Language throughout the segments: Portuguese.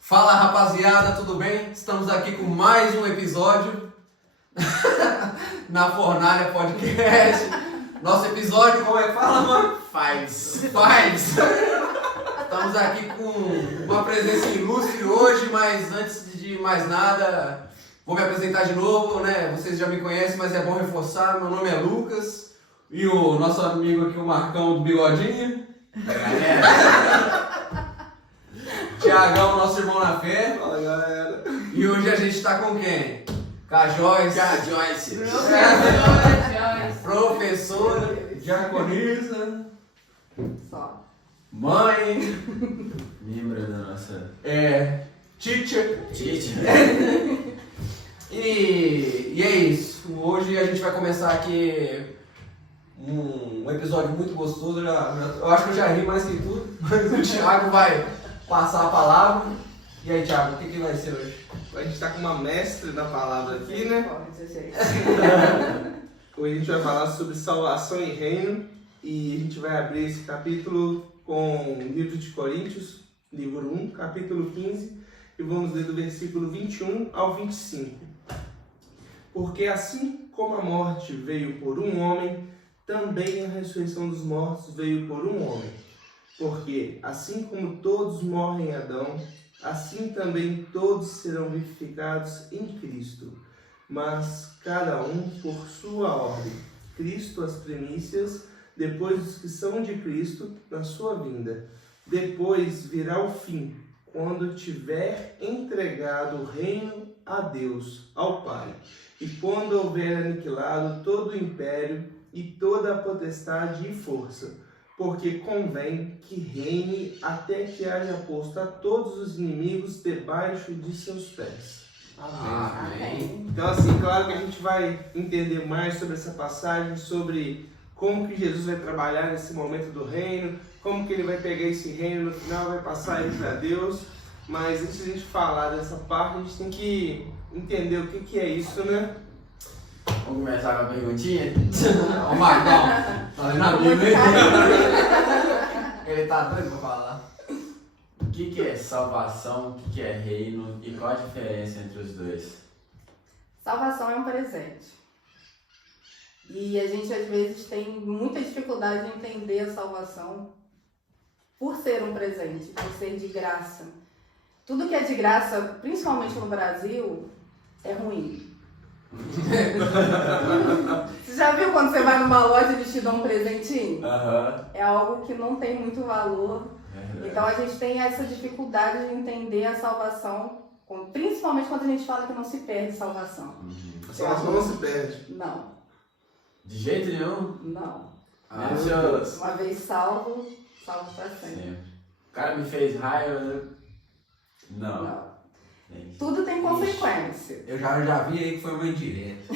Fala rapaziada, tudo bem? Estamos aqui com mais um episódio na Fornalha Podcast. Nosso episódio, como é que fala, mano? Fives. Estamos aqui com uma presença ilustre hoje, mas antes de mais nada, vou me apresentar de novo, né? Vocês já me conhecem, mas é bom reforçar. Meu nome é Lucas e o nosso amigo aqui, o Marcão do Bigodinho. Tiagão, nosso irmão na fé. Fala, galera. E hoje a gente tá com quem? Com a Joyce. Professora, diaconisa, Só. mãe, Membro da nossa teacher. teacher. E é isso. Hoje a gente vai começar aqui um episódio muito gostoso. Eu acho que eu já ri mais que tudo, mas o Thiago vai passar a palavra. E aí, Thiago, o que vai ser hoje? A gente está com uma mestre da palavra aqui, né? Hoje a gente vai falar sobre salvação e reino. E a gente vai abrir esse capítulo com o livro de Coríntios, livro 1, capítulo 15. E vamos ler do versículo 21 ao 25. Porque assim como a morte veio por um homem, também a ressurreição dos mortos veio por um homem. Porque assim como todos morrem em Adão, assim também todos serão vivificados em Cristo, mas cada um por sua ordem. Cristo as primícias, depois os que são de Cristo na sua vinda. Depois virá o fim, quando tiver entregado o reino a Deus, ao Pai, e quando houver aniquilado todo o império e toda a potestade e força, porque convém que reine até que haja posto a todos os inimigos debaixo de seus pés. Amém. Então, assim, claro que a gente vai entender mais sobre essa passagem, sobre como que Jesus vai trabalhar nesse momento do reino, como que ele vai pegar esse reino no final, vai passar ele para Deus. Mas antes de a gente falar dessa parte, a gente tem que entender o que é isso, né? Vamos começar com a perguntinha? Ó, Marcão, tá lendo a Bíblia, hein? Ele tá doido pra falar. O que é salvação, o que é reino e qual a diferença entre os dois? Salvação é um presente. E a gente às vezes tem muita dificuldade em entender a salvação por ser um presente, por ser de graça. Tudo que é de graça, principalmente no Brasil, é ruim. Você já viu quando você vai numa loja e eles te dão um presentinho? É algo que não tem muito valor. Então a gente tem essa dificuldade de entender a salvação, principalmente quando a gente fala que não se perde salvação. A salvação não se perde. Não, De jeito nenhum? não. Nem os seus. Uma vez salvo, salvo para sempre. Sempre. O cara me fez raiva, né? Não. Não. Nem. Tudo tem consequência. Eu já vi aí que foi uma indireta.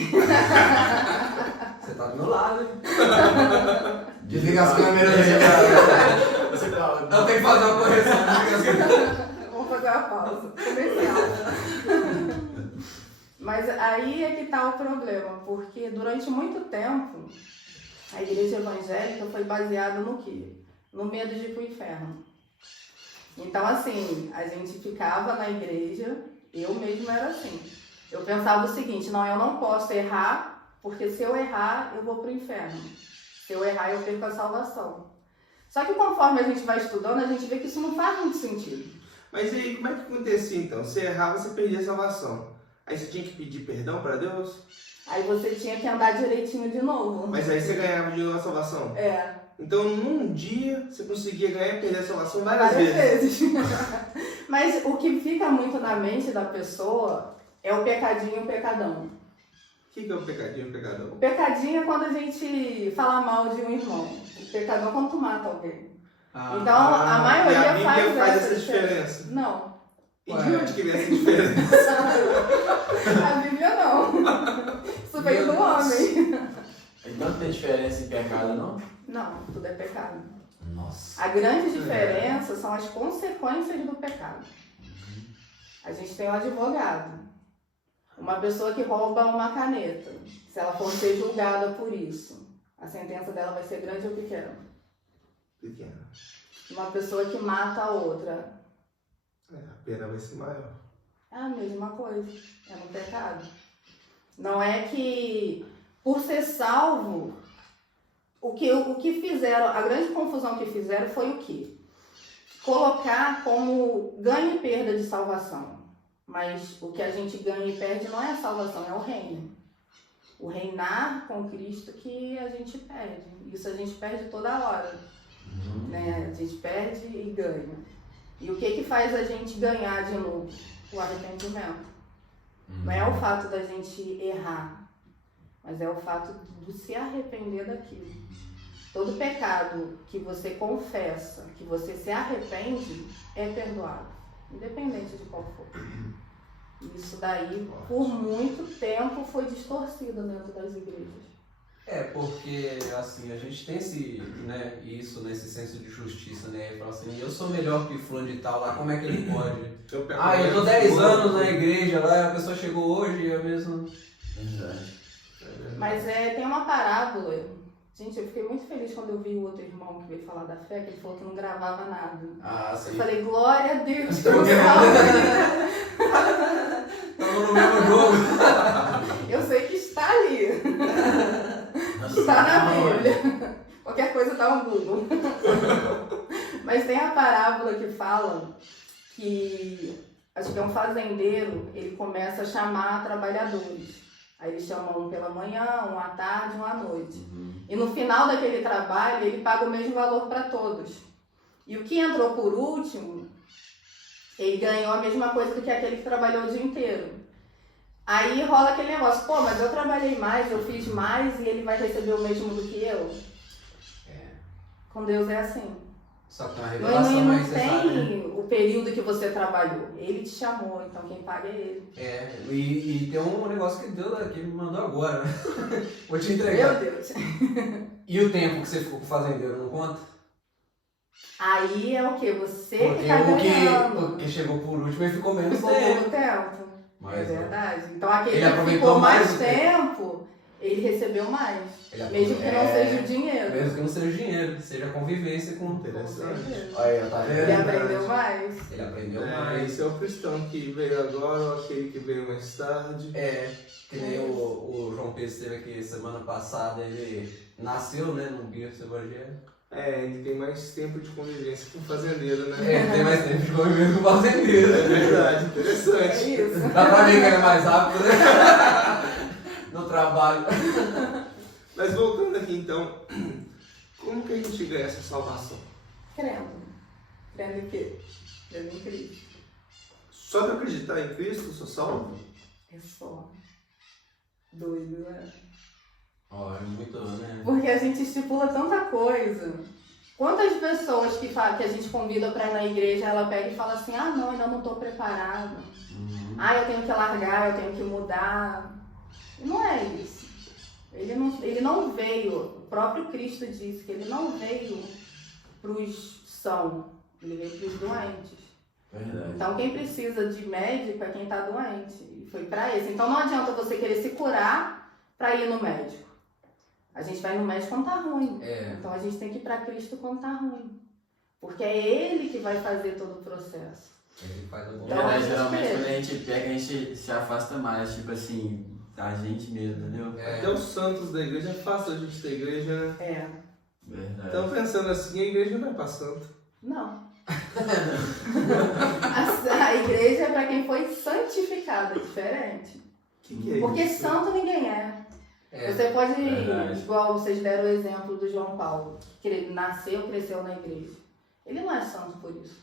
Você tá do meu lado, hein? Desliga as câmeras aí. Você fala. Eu tenho que fazer uma correção. Desliga as câmeras. Vamos fazer uma pausa comercial. Mas aí é que está o problema, porque durante muito tempo a igreja evangélica foi baseada no quê? No medo de ir para o inferno. Então, assim, a gente ficava na igreja, eu mesma era assim. Eu pensava o seguinte, não, eu não posso errar, porque se eu errar, eu vou para o inferno. Se eu errar, eu perco a salvação. Só que conforme a gente vai estudando, a gente vê que isso não faz muito sentido. Mas e aí, como é que acontecia então? Se errar, você perdia a salvação. Aí você tinha que pedir perdão para Deus? Aí você tinha que andar direitinho de novo. Mas aí você ganhava de novo a salvação? É. Então, num dia, você conseguia ganhar e perder a salvação várias vezes. vezes. Mas o que fica muito na mente da pessoa é o pecadinho e o pecadão. O que é o pecadinho e o pecadão? O pecadinho é quando a gente fala mal de um irmão. O pecadão é quando tu mata alguém. Então, a maioria e a Bíblia faz essa diferença. diferença. Não. E de onde que vem essa diferença? A Bíblia não. Isso veio do homem. Então não tem diferença em pecado, não? Não, tudo é pecado. Nossa. A grande diferença são as consequências do pecado. A gente tem um advogado. Uma pessoa que rouba uma caneta. Se ela for ser julgada por isso, a sentença dela vai ser grande ou pequena? Pequena. Uma pessoa que mata a outra. A pena vai ser maior. É a mesma coisa, é no pecado. Não é que, por ser salvo, o que fizeram, a grande confusão que fizeram foi o quê? Colocar como ganho e perda de salvação. Mas o que a gente ganha e perde não é a salvação, é o reino. O reinar com Cristo que a gente perde. Isso a gente perde toda hora. Né? A gente perde e ganha. E o que faz a gente ganhar de novo? O arrependimento. Não é o fato da gente errar, mas é o fato de se arrepender daquilo. Todo pecado que você confessa, que você se arrepende, é perdoado, independente de qual for. Isso daí, por muito tempo, foi distorcido dentro das igrejas. Porque assim, a gente tem isso nesse senso de justiça, né? Fala assim, eu sou melhor que fulano de tal lá, como é que ele pode? Eu tô 10 anos na igreja lá, a pessoa chegou hoje e eu mesmo... Verdade. Mas tem uma parábola. Gente, eu fiquei muito feliz quando eu vi o outro irmão que veio falar da fé, que ele falou que não gravava nada. Ah, sim. Eu falei, glória a Deus, que eu não gravo. Estamos no mesmo jogo. Eu sei que está ali. Está na Bíblia. Qualquer coisa tá no Google. Mas tem a parábola que fala que, acho que é um fazendeiro, ele começa a chamar trabalhadores. Aí ele chama um pela manhã, um à tarde, um à noite. E no final daquele trabalho, ele paga o mesmo valor para todos. E o que entrou por último, ele ganhou a mesma coisa do que aquele que trabalhou o dia inteiro. Aí rola aquele negócio, pô, mas eu trabalhei mais, eu fiz mais e ele vai receber o mesmo do que eu? Com Deus é assim. Só que tem uma revelação Não aí, você sabe, né? tem o período que você trabalhou. Ele te chamou, então quem paga é ele. E tem um negócio que Deus aqui me mandou agora, né? Vou te entregar. Meu Deus. E o tempo que você ficou com o fazendeiro, não conta? Aí é o que? Você Porque que tá ganhando. o que chegou por último ele ficou menos Ficou tempo. pouco tempo. Mas, é verdade. Então aquele ele que aproveitou ficou mais mais o tempo. tempo, ele recebeu mais. Ele Mesmo que não seja o dinheiro. Mesmo que não seja o dinheiro, seja a convivência com... Interessante. Olha, tá vendo? Ele aprendeu mais. Ele aprendeu mais. Esse é o cristão que veio agora ou aquele que veio mais tarde. Que nem o João Pedro esteve aqui semana passada, ele nasceu, né, num berço evangélico. Ele tem mais tempo de convivência com o fazendeiro, né? Ele tem mais tempo de convivência com o fazendeiro. É verdade, É interessante. isso. Dá pra ver que é mais rápido, né? No trabalho. Mas voltando aqui então, como que a gente ganha essa salvação? Crendo. Crendo em quê? Crendo em Cristo. Só de acreditar em Cristo, sou salvo? É só. Doido, né? É muito, né? Porque a gente estipula tanta coisa. Quantas pessoas que a gente convida para ir na igreja, ela pega e fala assim, não, ainda não estou preparada. Eu tenho que largar, eu tenho que mudar. E não é isso. Ele não veio, o próprio Cristo disse que ele não veio para os sãos, ele veio para os doentes. Verdade. Então quem precisa de médico é quem está doente. E foi para isso. Então não adianta você querer se curar para ir no médico. A gente vai no médico quando tá ruim. Então a gente tem que ir para Cristo quando tá ruim. Porque é Ele que vai fazer todo o processo. Ele faz o bom. Então, a gente Geralmente vê. quando a gente pega, a gente se afasta mais, tipo assim, da gente mesmo, entendeu? Até os santos da igreja é fácil a gente ter igreja, né? Verdade. Então pensando assim, a igreja não é para santo. Não. A igreja é para quem foi santificado, é diferente. O que é Porque isso? santo ninguém é. Você pode, Verdade. igual vocês deram o exemplo do João Paulo, que ele nasceu, cresceu na igreja. Ele não é santo por isso.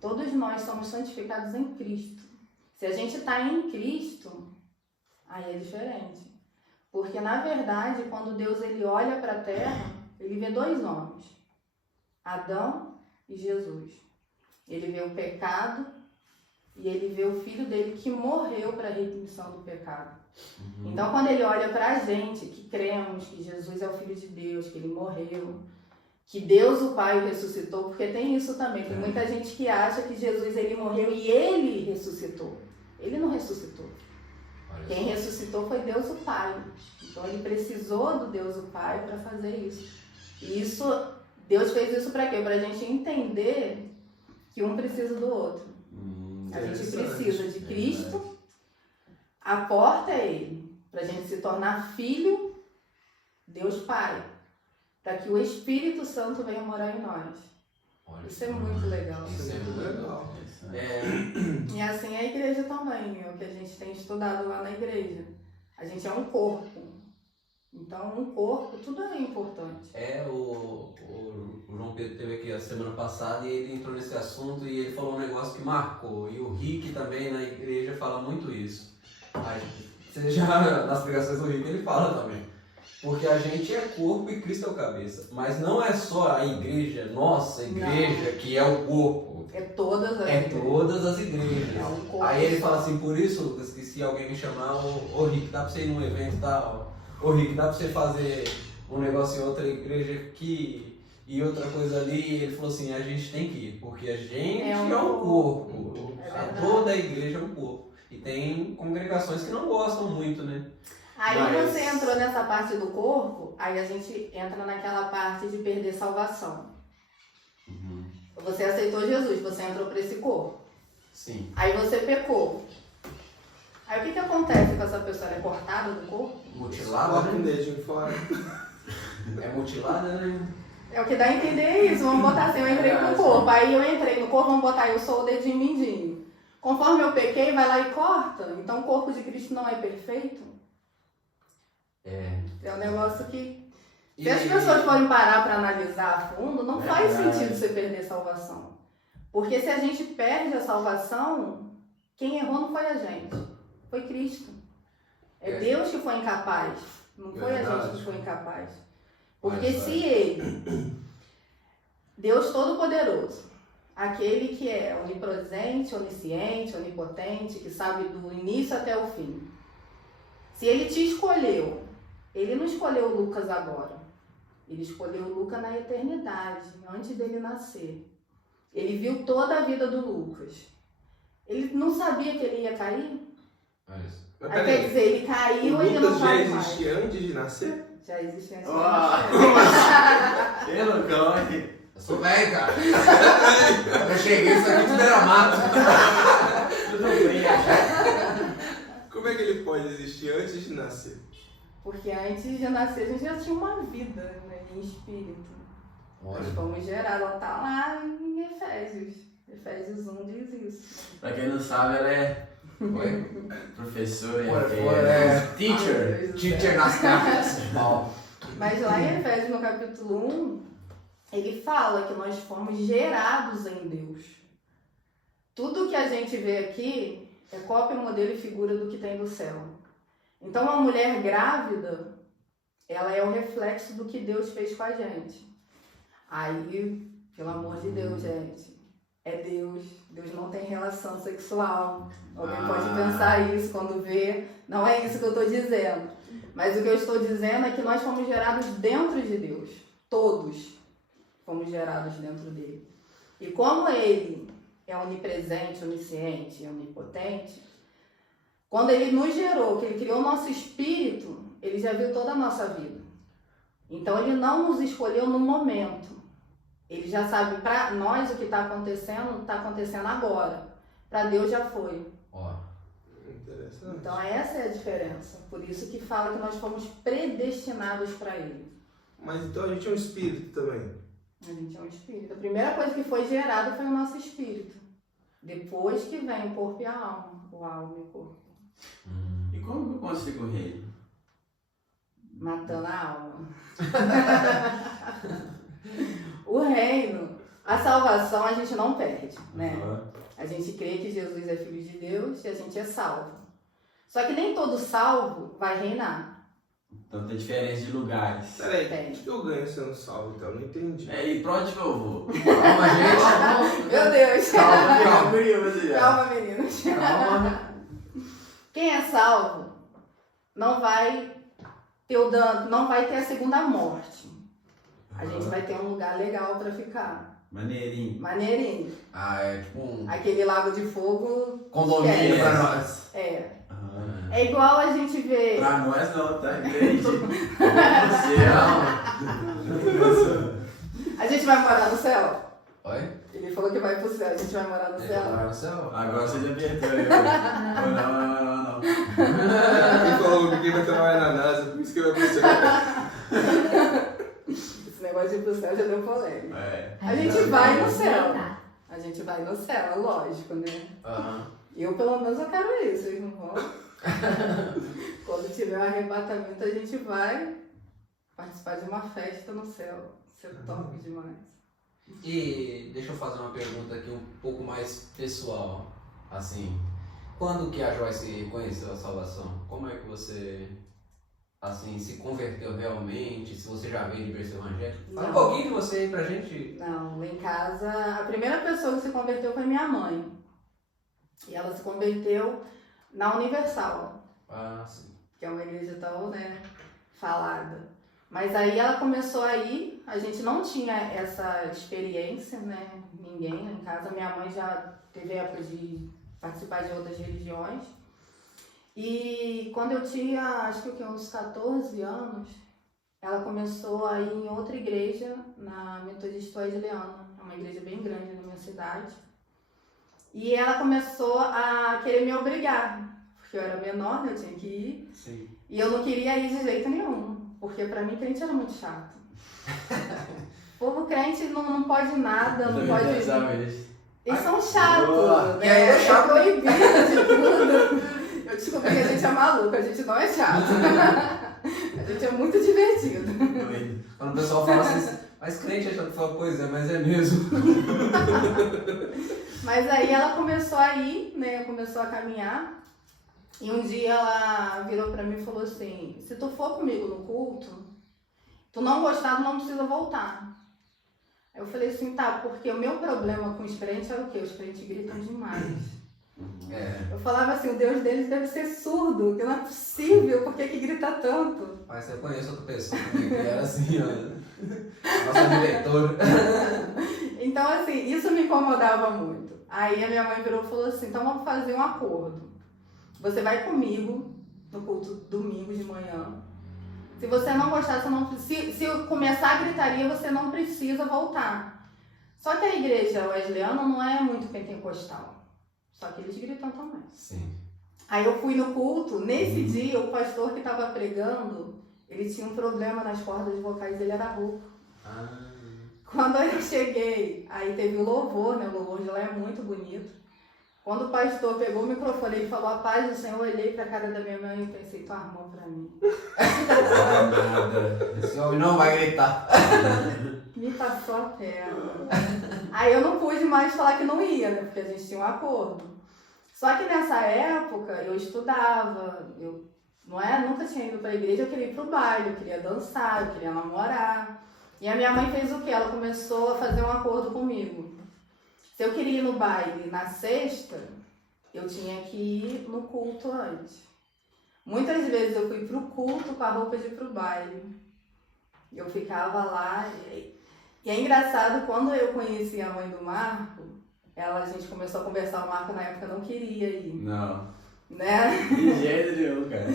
Todos nós somos santificados em Cristo. Se a gente está em Cristo, aí é diferente. Porque, na verdade, quando Deus ele olha para a terra, ele vê dois homens. Adão e Jesus. Ele vê o pecado e ele vê o filho dele que morreu para a remissão do pecado. Então, quando ele olha para a gente, que cremos que Jesus é o Filho de Deus, que ele morreu, que Deus o Pai o ressuscitou, porque tem isso também. Tem muita gente que acha que Jesus ele morreu e ele ressuscitou. Ele não ressuscitou. Quem ressuscitou foi Deus o Pai. Então, ele precisou do Deus o Pai para fazer isso. E Deus fez isso para quê? Para a gente entender que um precisa do outro. A gente precisa de Cristo, a porta é Ele, para a gente se tornar filho, Deus Pai, para que o Espírito Santo venha morar em nós. Olha, Isso é muito legal. Isso é muito legal. E assim é a igreja também, é o que a gente tem estudado lá na igreja. A gente é um corpo. Então, um corpo, tudo é importante. O João Pedro esteve aqui a semana passada e ele entrou nesse assunto e ele falou um negócio que marcou. E o Rick também na igreja fala muito isso. Você já, nas pregações do Rick, ele fala também. Porque a gente é corpo e Cristo é o cabeça. Mas não é só a igreja, nossa igreja, que é o corpo. É todas as É igrejas. todas as igrejas. É um corpo. Aí ele fala assim, por isso, Lucas, que se alguém me chamar, ô Rick, dá pra você ir num evento e tal. Ô Rick, dá pra você fazer um negócio em outra igreja aqui e outra coisa ali. E ele falou assim, a gente tem que ir, porque a gente é um corpo. É verdade. Toda a igreja é um corpo. E tem congregações que não gostam muito, né? Aí Mas- você entrou nessa parte do corpo, aí a gente entra naquela parte de perder salvação. Você aceitou Jesus, você entrou para esse corpo. Sim. Aí você pecou. Aí o que acontece com essa pessoa? Ela é cortada do corpo? Mutilada, Coloca um né? dedinho fora. É mutilada, né? É o que dá a entender isso. Vamos botar assim, eu entrei no corpo. Aí eu entrei no corpo, vamos botar eu sou o dedinho mindinho. Conforme eu pequei, vai lá e corta. Então o corpo de Cristo não é perfeito? É um negócio que... Se as pessoas forem parar para analisar a fundo, não faz sentido você perder salvação. Porque se a gente perde a salvação, quem errou não foi a gente, foi Cristo. É Deus que foi incapaz, não foi a gente que foi incapaz. Porque se Ele, Deus Todo-Poderoso, aquele que é onipresente, onisciente, onipotente, que sabe do início até o fim, se Ele te escolheu, Ele não escolheu o Lucas agora. Ele escolheu o Lucas na eternidade, antes dele nascer. Ele viu toda a vida do Lucas. Ele não sabia que ele ia cair? Mas Aí, peraí, quer dizer, ele caiu o e ele não Lucas já cai mais. existia antes de nascer? Já existia antes de Uau. nascer. Eu não corre. Eu sou velho, cara. Eu cheguei, isso aqui tudo era mato. Tudo bem. Como é que ele pode existir antes de nascer? Porque antes de nascer, a gente já tinha uma vida, né, em espírito. Nós fomos gerados, ela tá lá em Efésios. Efésios 1 diz isso. Pra quem não sabe, ela é Oi? professora em Teacher. Ai, Deus do Teacher céu. nas cartas. Mal. Mas lá em Efésios, no capítulo 1, ele fala que nós fomos gerados em Deus. Tudo que a gente vê aqui é cópia, modelo e figura do que tem no céu. Então, uma mulher grávida, ela é o reflexo do que Deus fez com a gente. Aí, pelo amor de Deus, gente, é Deus. Deus não tem relação sexual. Alguém pode pensar isso quando vê. Não é isso que eu estou dizendo. Mas o que eu estou dizendo é que nós fomos gerados dentro de Deus. Todos fomos gerados dentro dele. E como ele é onipresente, onisciente e onipotente, quando ele nos gerou, que ele criou o nosso espírito, ele já viu toda a nossa vida. Então ele não nos escolheu no momento. Ele já sabe para nós o que está acontecendo agora. Para Deus já foi. Ó. Interessante. Então essa é a diferença. Por isso que fala que nós fomos predestinados para ele. Mas então a gente é um espírito também. A gente é um espírito. A primeira coisa que foi gerada foi o nosso espírito. Depois que vem o corpo e a alma. O alma e o corpo. E como eu consigo o reino? Matando a alma. O reino, a salvação a gente não perde, né? A gente crê que Jesus é Filho de Deus e a gente é salvo. Só que nem todo salvo vai reinar. Então tem diferença de lugares. Peraí, Tem. o que eu ganho sendo salvo então? Não entendi. E pra onde que eu vou? Calma, gente. Meu Deus! Calma, calma, curioso já. Calma, meninos. Calma. Quem é salvo não vai ter o dano, não vai ter a segunda morte. A gente vai ter um lugar legal para ficar. Maneirinho. Maneirinho. Ah, é tipo um Aquele lago de fogo. condomínio esquece. pra nós. É. É igual a gente vê. Pra nós não, tá? Igreja. Você A gente vai morar no céu? Oi? Ele falou que vai pro céu, a gente vai morar no Ele céu. vai morar no céu? Agora você já perdeu. Não. Ele falou que quem vai trabalhar na NASA, por isso que vai pro céu. Esse negócio de ir pro céu já deu polêmica. É. A gente vai no céu. A gente vai no céu, lógico, né? Aham. Eu, pelo menos, eu quero isso, vocês não vão? Quando tiver o arrebatamento, a gente vai participar de uma festa no céu. Isso é top demais. E deixa eu fazer uma pergunta aqui um pouco mais pessoal. Assim, quando que a Joyce conheceu a salvação? Como é que você, assim, se converteu realmente? Se você já veio de berço evangélico? Fala um Não. pouquinho de você aí pra gente. Não, lá em casa, a primeira pessoa que se converteu foi minha mãe. E ela se converteu na Universal, Ah, sim. que é uma igreja tão, né, falada. Mas aí ela começou a ir, a gente não tinha essa experiência, né, ninguém lá em casa. Minha mãe já teve época de participar de outras religiões. E quando eu tinha, acho que uns 14 anos, ela começou a ir em outra igreja, na Metodista Wesleyana, é uma igreja bem grande na minha cidade. E ela começou a querer me obrigar, porque eu era menor, né, eu tinha que ir. Sim. E eu não queria ir de jeito nenhum, porque pra mim crente era muito chato. O povo crente não pode nada, não pode... Eles são chatos, Boa. né? E aí é chato. proibido de tudo. Eu descobri que a gente é maluco, a gente não é chato. A gente é muito divertido. Quando o pessoal fala assim, mas crente é chato, fala, pois é, mas é mesmo. Mas aí ela começou a ir, né? Começou a caminhar. E um dia ela virou pra mim e falou assim: se tu for comigo no culto, tu não gostar, tu não precisa voltar. Aí eu falei assim, tá, porque o meu problema com os crentes era o quê? Os crentes gritam demais. É. Eu falava assim, o Deus deles deve ser surdo, que não é possível, por que que grita tanto? Mas eu conheço outra pessoa também que era assim, ó. Nossa diretora. Então, assim, isso me incomodava muito. Aí a minha mãe virou e falou assim, então vamos fazer um acordo. Você vai comigo no culto domingo de manhã. Se você não gostar, se eu começar a gritaria, você não precisa voltar. Só que a igreja wesleyana não é muito pentecostal. Só que eles gritam também. Sim. Aí eu fui no culto, nesse dia o pastor que estava pregando, ele tinha um problema nas cordas vocais, ele era rouco. Ah. Quando eu cheguei, aí teve o louvor, né? O louvor de lá é muito bonito. Quando o pastor pegou o microfone e falou a paz do Senhor, eu olhei pra cara da minha mãe e pensei, tu armou pra mim. Nada. Esse homem não vai gritar. Me passou a perna. Aí eu não pude mais falar que não ia, né? Porque a gente tinha um acordo. Só que nessa época eu estudava, eu nunca tinha ido pra igreja, eu queria ir pro baile, eu queria dançar, eu queria namorar. E a minha mãe fez o quê? Ela começou a fazer um acordo comigo. Se eu queria ir no baile na sexta, eu tinha que ir no culto antes. Muitas vezes eu fui pro culto com a roupa de ir pro baile. Eu ficava lá. E é engraçado, quando eu conheci a mãe do Marco, a gente começou a conversar, o Marco na época não queria ir. Não. Né? De jeito nenhum, cara.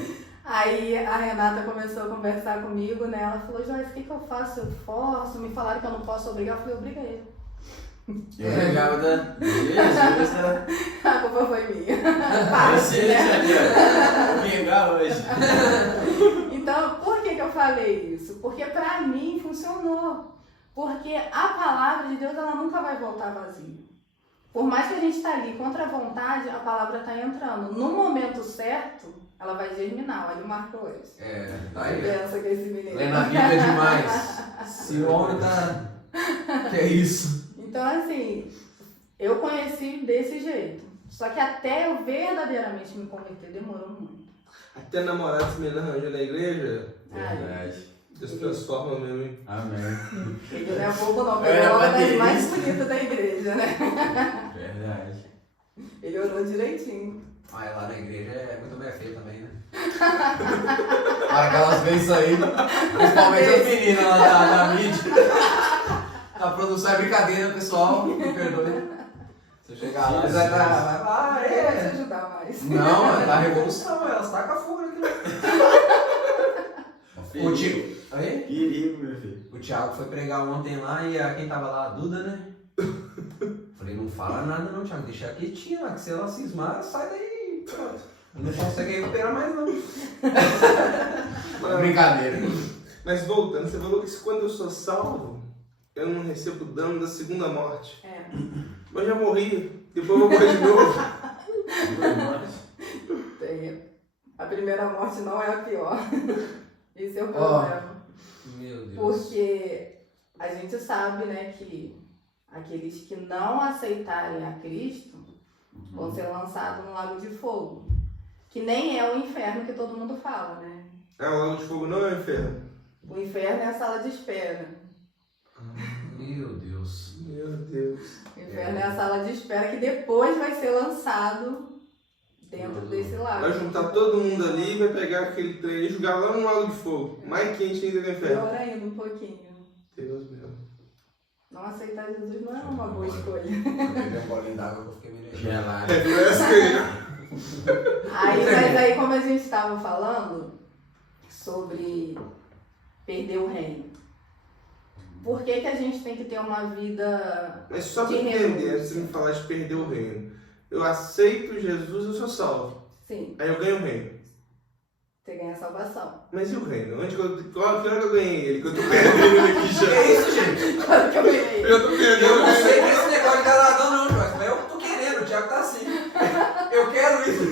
Aí a Renata começou a conversar comigo, né? Ela falou, Joyce, o que eu faço? Eu forço? Me falaram que eu não posso obrigar. Eu falei, obriga ele. Legal, né? Jesus, né? A culpa foi minha. Você, né? Vou vingar hoje. Então, por que eu falei isso? Porque pra mim funcionou. Porque a palavra de Deus, ela nunca vai voltar vazia. Por mais que a gente tá ali contra a vontade, a palavra tá entrando. No momento certo, ela vai germinar. Olha o Marco hoje. É, tá aí. Pensa que esse menino... Lendo a Bíblia demais. Se o homem tá... Que é isso? Então, assim, eu conheci desse jeito. Só que até eu verdadeiramente me converter demorou muito. Até namorado se me arranja na igreja, Verdade. Deus transforma mesmo, hein? Amém. Ele não é bobo não, É, pegou uma mas das tem mais isso. bonitas da igreja, né? Verdade. Ele orou direitinho. Ah, lá na igreja é muito bem feio também, né? Para que elas veem isso aí, principalmente as meninas lá da mídia. A produção é brincadeira, pessoal, me perdoe. Se eu chegar lá, eles vai estar... Eu vou te ajudar mais. Não, é da revolução, elas tacam fogo aqui. O Tiago... Aí? Perigo, meu filho. O Thiago foi pregar ontem lá e quem tava lá, a Duda, né? falei, não fala nada não, Thiago, deixa quietinho lá, que se ela cismar, sai daí, pronto. Não consegue recuperar mais não. Brincadeira. Mas voltando, você falou que quando eu sou salvo, eu não recebo dano da segunda morte. É. Mas eu já morri, depois eu vou morrer de novo. A primeira morte não é a pior. Esse é o problema. Meu Deus. Porque a gente sabe, né, que aqueles que não aceitarem a Cristo vão ser lançados no lago de fogo. Que nem é o inferno que todo mundo fala, né? Ah, o lago de fogo não é o inferno. O inferno é a sala de espera. Meu Deus. Meu Deus. O inferno é a sala de espera que depois vai ser lançado dentro desse lago. Vai juntar todo mundo ali, vai pegar aquele trem e jogar lá no lago de fogo. Mais quente ainda do inferno. Pior ainda um pouquinho. Deus meu. Não aceitar Jesus não é uma boa escolha. Eu bebi um bolinho d'água que eu fiquei meio Gelado. É por essa aí. Mas aí, como a gente estava falando sobre perder o reino, por que que a gente tem que ter uma vida Mas só pra de entender, renúncia? antes de me falar de perder o reino. Eu aceito Jesus, eu sou salvo. Sim, Aí eu ganho o reino. você ganha salvação. Mas e o reino? Onde que que hora que eu ganhei ele? Que eu tô perdendo ele aqui já. Que isso, gente? Claro que eu ganhei. Eu tô perdendo Eu o não reino. sei desse negócio de galadão não, Joyce, mas eu tô querendo, o Thiago tá assim. Eu quero isso.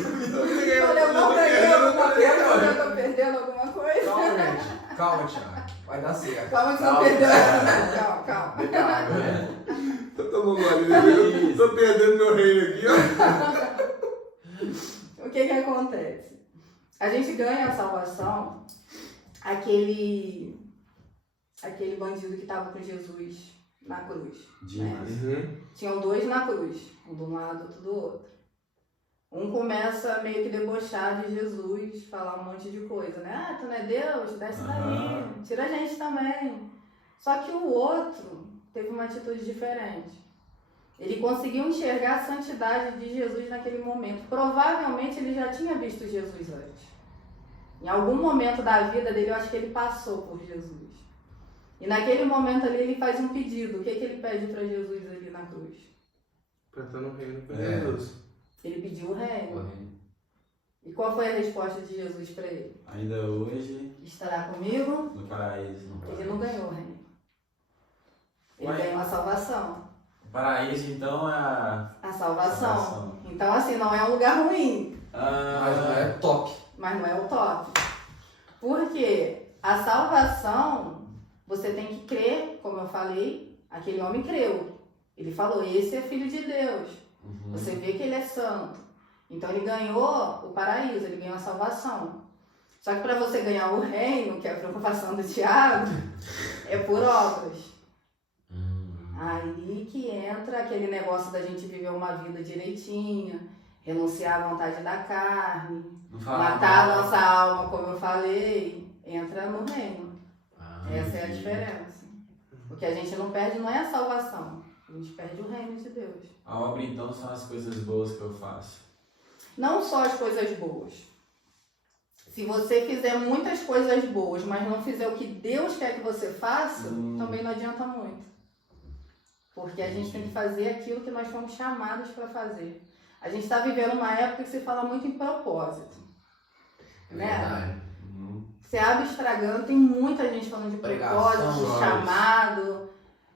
Olha, eu não ganhei alguma coisa, quero, eu tô perdendo alguma coisa. Calma, gente. Calma, Thiago. Vai dar certo. Calma que você Calma. perdeu. Calma, calma. Tô tomando gole, né? Eu tô perdendo meu reino aqui, ó. O que que acontece? A gente ganha a salvação, aquele bandido que estava com Jesus na cruz. Dimas. Tinham dois na cruz, um de um lado, outro do outro. Um começa meio que debochar de Jesus, falar um monte de coisa, né? Ah, tu não é Deus? Desce daí, tira a gente também. Só que o outro teve uma atitude diferente. Ele conseguiu enxergar a santidade de Jesus naquele momento. Provavelmente ele já tinha visto Jesus antes. Em algum momento da vida dele, eu acho que ele passou por Jesus. E naquele momento ali, ele faz um pedido. O que que ele pede para Jesus ali na cruz? Pra estar no reino com Jesus. Ele pediu o reino. E qual foi a resposta de Jesus para ele? Ainda hoje, Estará comigo? no paraíso. Ele não ganhou o reino. Ele Ué? ganhou a salvação. O paraíso, então, é A salvação. Salvação. Então, assim, não é um lugar ruim, Mas não é top. mas não é o top. Porque a salvação, você tem que crer, como eu falei, aquele homem creu. Ele falou, esse é filho de Deus. Você vê que ele é santo. Então ele ganhou o paraíso, ele ganhou a salvação. Só que para você ganhar o reino, que é a preocupação do Tiago, é por obras. Aí que entra aquele negócio da gente viver uma vida direitinha, renunciar à vontade da carne, Não fala matar a mal. nossa alma, como eu falei, entra no reino. Ah, Essa é a entendi. diferença. O que a gente não perde não é a salvação, a gente perde o reino de Deus. A obra, então, são as coisas boas que eu faço. Não só as coisas boas. Se você fizer muitas coisas boas, mas não fizer o que Deus quer que você faça, também não adianta muito. Porque a gente tem que fazer aquilo que nós fomos chamados para fazer. A gente está vivendo uma época que se fala muito em propósito. Né? Você abre Instagram, tem muita gente falando de propósito, de Pregação, chamado.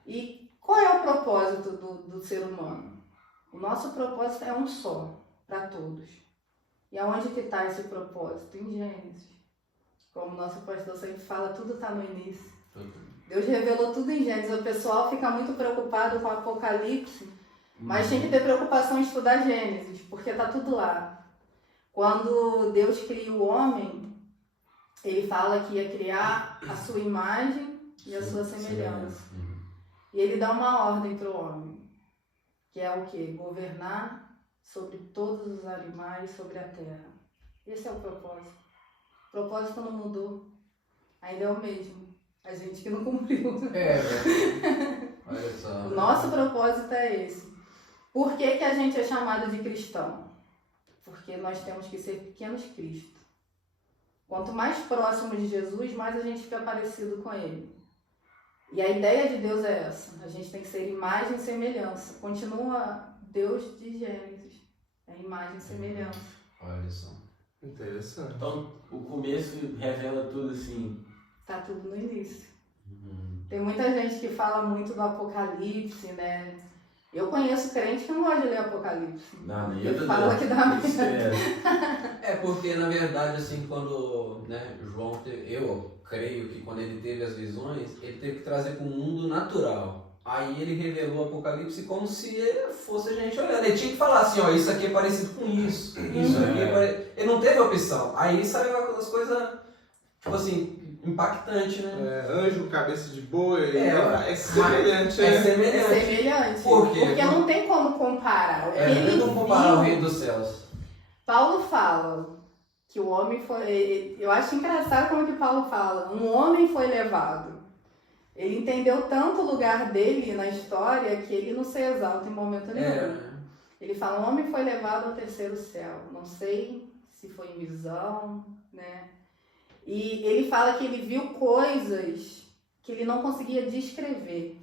E qual é o propósito do ser humano? O nosso propósito é um só, para todos. E aonde que está esse propósito? Em Gênesis. Como o nosso pastor sempre fala, tudo está no início. Deus revelou tudo em Gênesis. O pessoal fica muito preocupado com o Apocalipse, mas tem que ter preocupação em estudar Gênesis, porque está tudo lá. Quando Deus cria o homem, ele fala que ia criar a sua imagem e a sua semelhança. E ele dá uma ordem para o homem, que é o quê? Governar sobre todos os animais, sobre a terra. Esse é o propósito. O propósito não mudou, ainda é o mesmo. A gente que não cumpriu. É, velho. Olha só. O nosso propósito é esse. Por que que a gente é chamado de cristão? Porque nós temos que ser pequenos Cristo. Quanto mais próximo de Jesus, mais a gente fica parecido com Ele. E a ideia de Deus é essa. A gente tem que ser imagem e semelhança. Continua Deus de Gênesis. É imagem e semelhança. Olha só. Interessante. Então, o começo revela tudo assim. Tá tudo no início. Tem muita gente que fala muito do Apocalipse, né? Eu conheço crente que não gosta de ler Apocalipse. Não, nem Ele eu fala que dá medo. É porque, na verdade, assim, quando, né, João, eu creio que quando ele teve as visões, ele teve que trazer para o mundo natural. Aí ele revelou o Apocalipse como se fosse a gente olhando. Ele tinha que falar assim, ó, isso aqui é parecido com isso. Isso aqui é parecido. Ele não teve opção. Aí saiu as coisas, tipo assim, impactante, né? Anjo, cabeça de boi, É semelhante. É É semelhante. semelhante. Por quê? Porque não tem como comparar. O que ele Não comparar o viu, reino dos céus. Paulo fala que o homem foi... Eu acho engraçado como que Paulo fala. Um homem foi levado. Ele entendeu tanto o lugar dele na história que ele não se exalta em momento nenhum. Ele fala, um homem foi levado ao terceiro céu. Não sei se foi em visão, né? E ele fala que ele viu coisas que ele não conseguia descrever.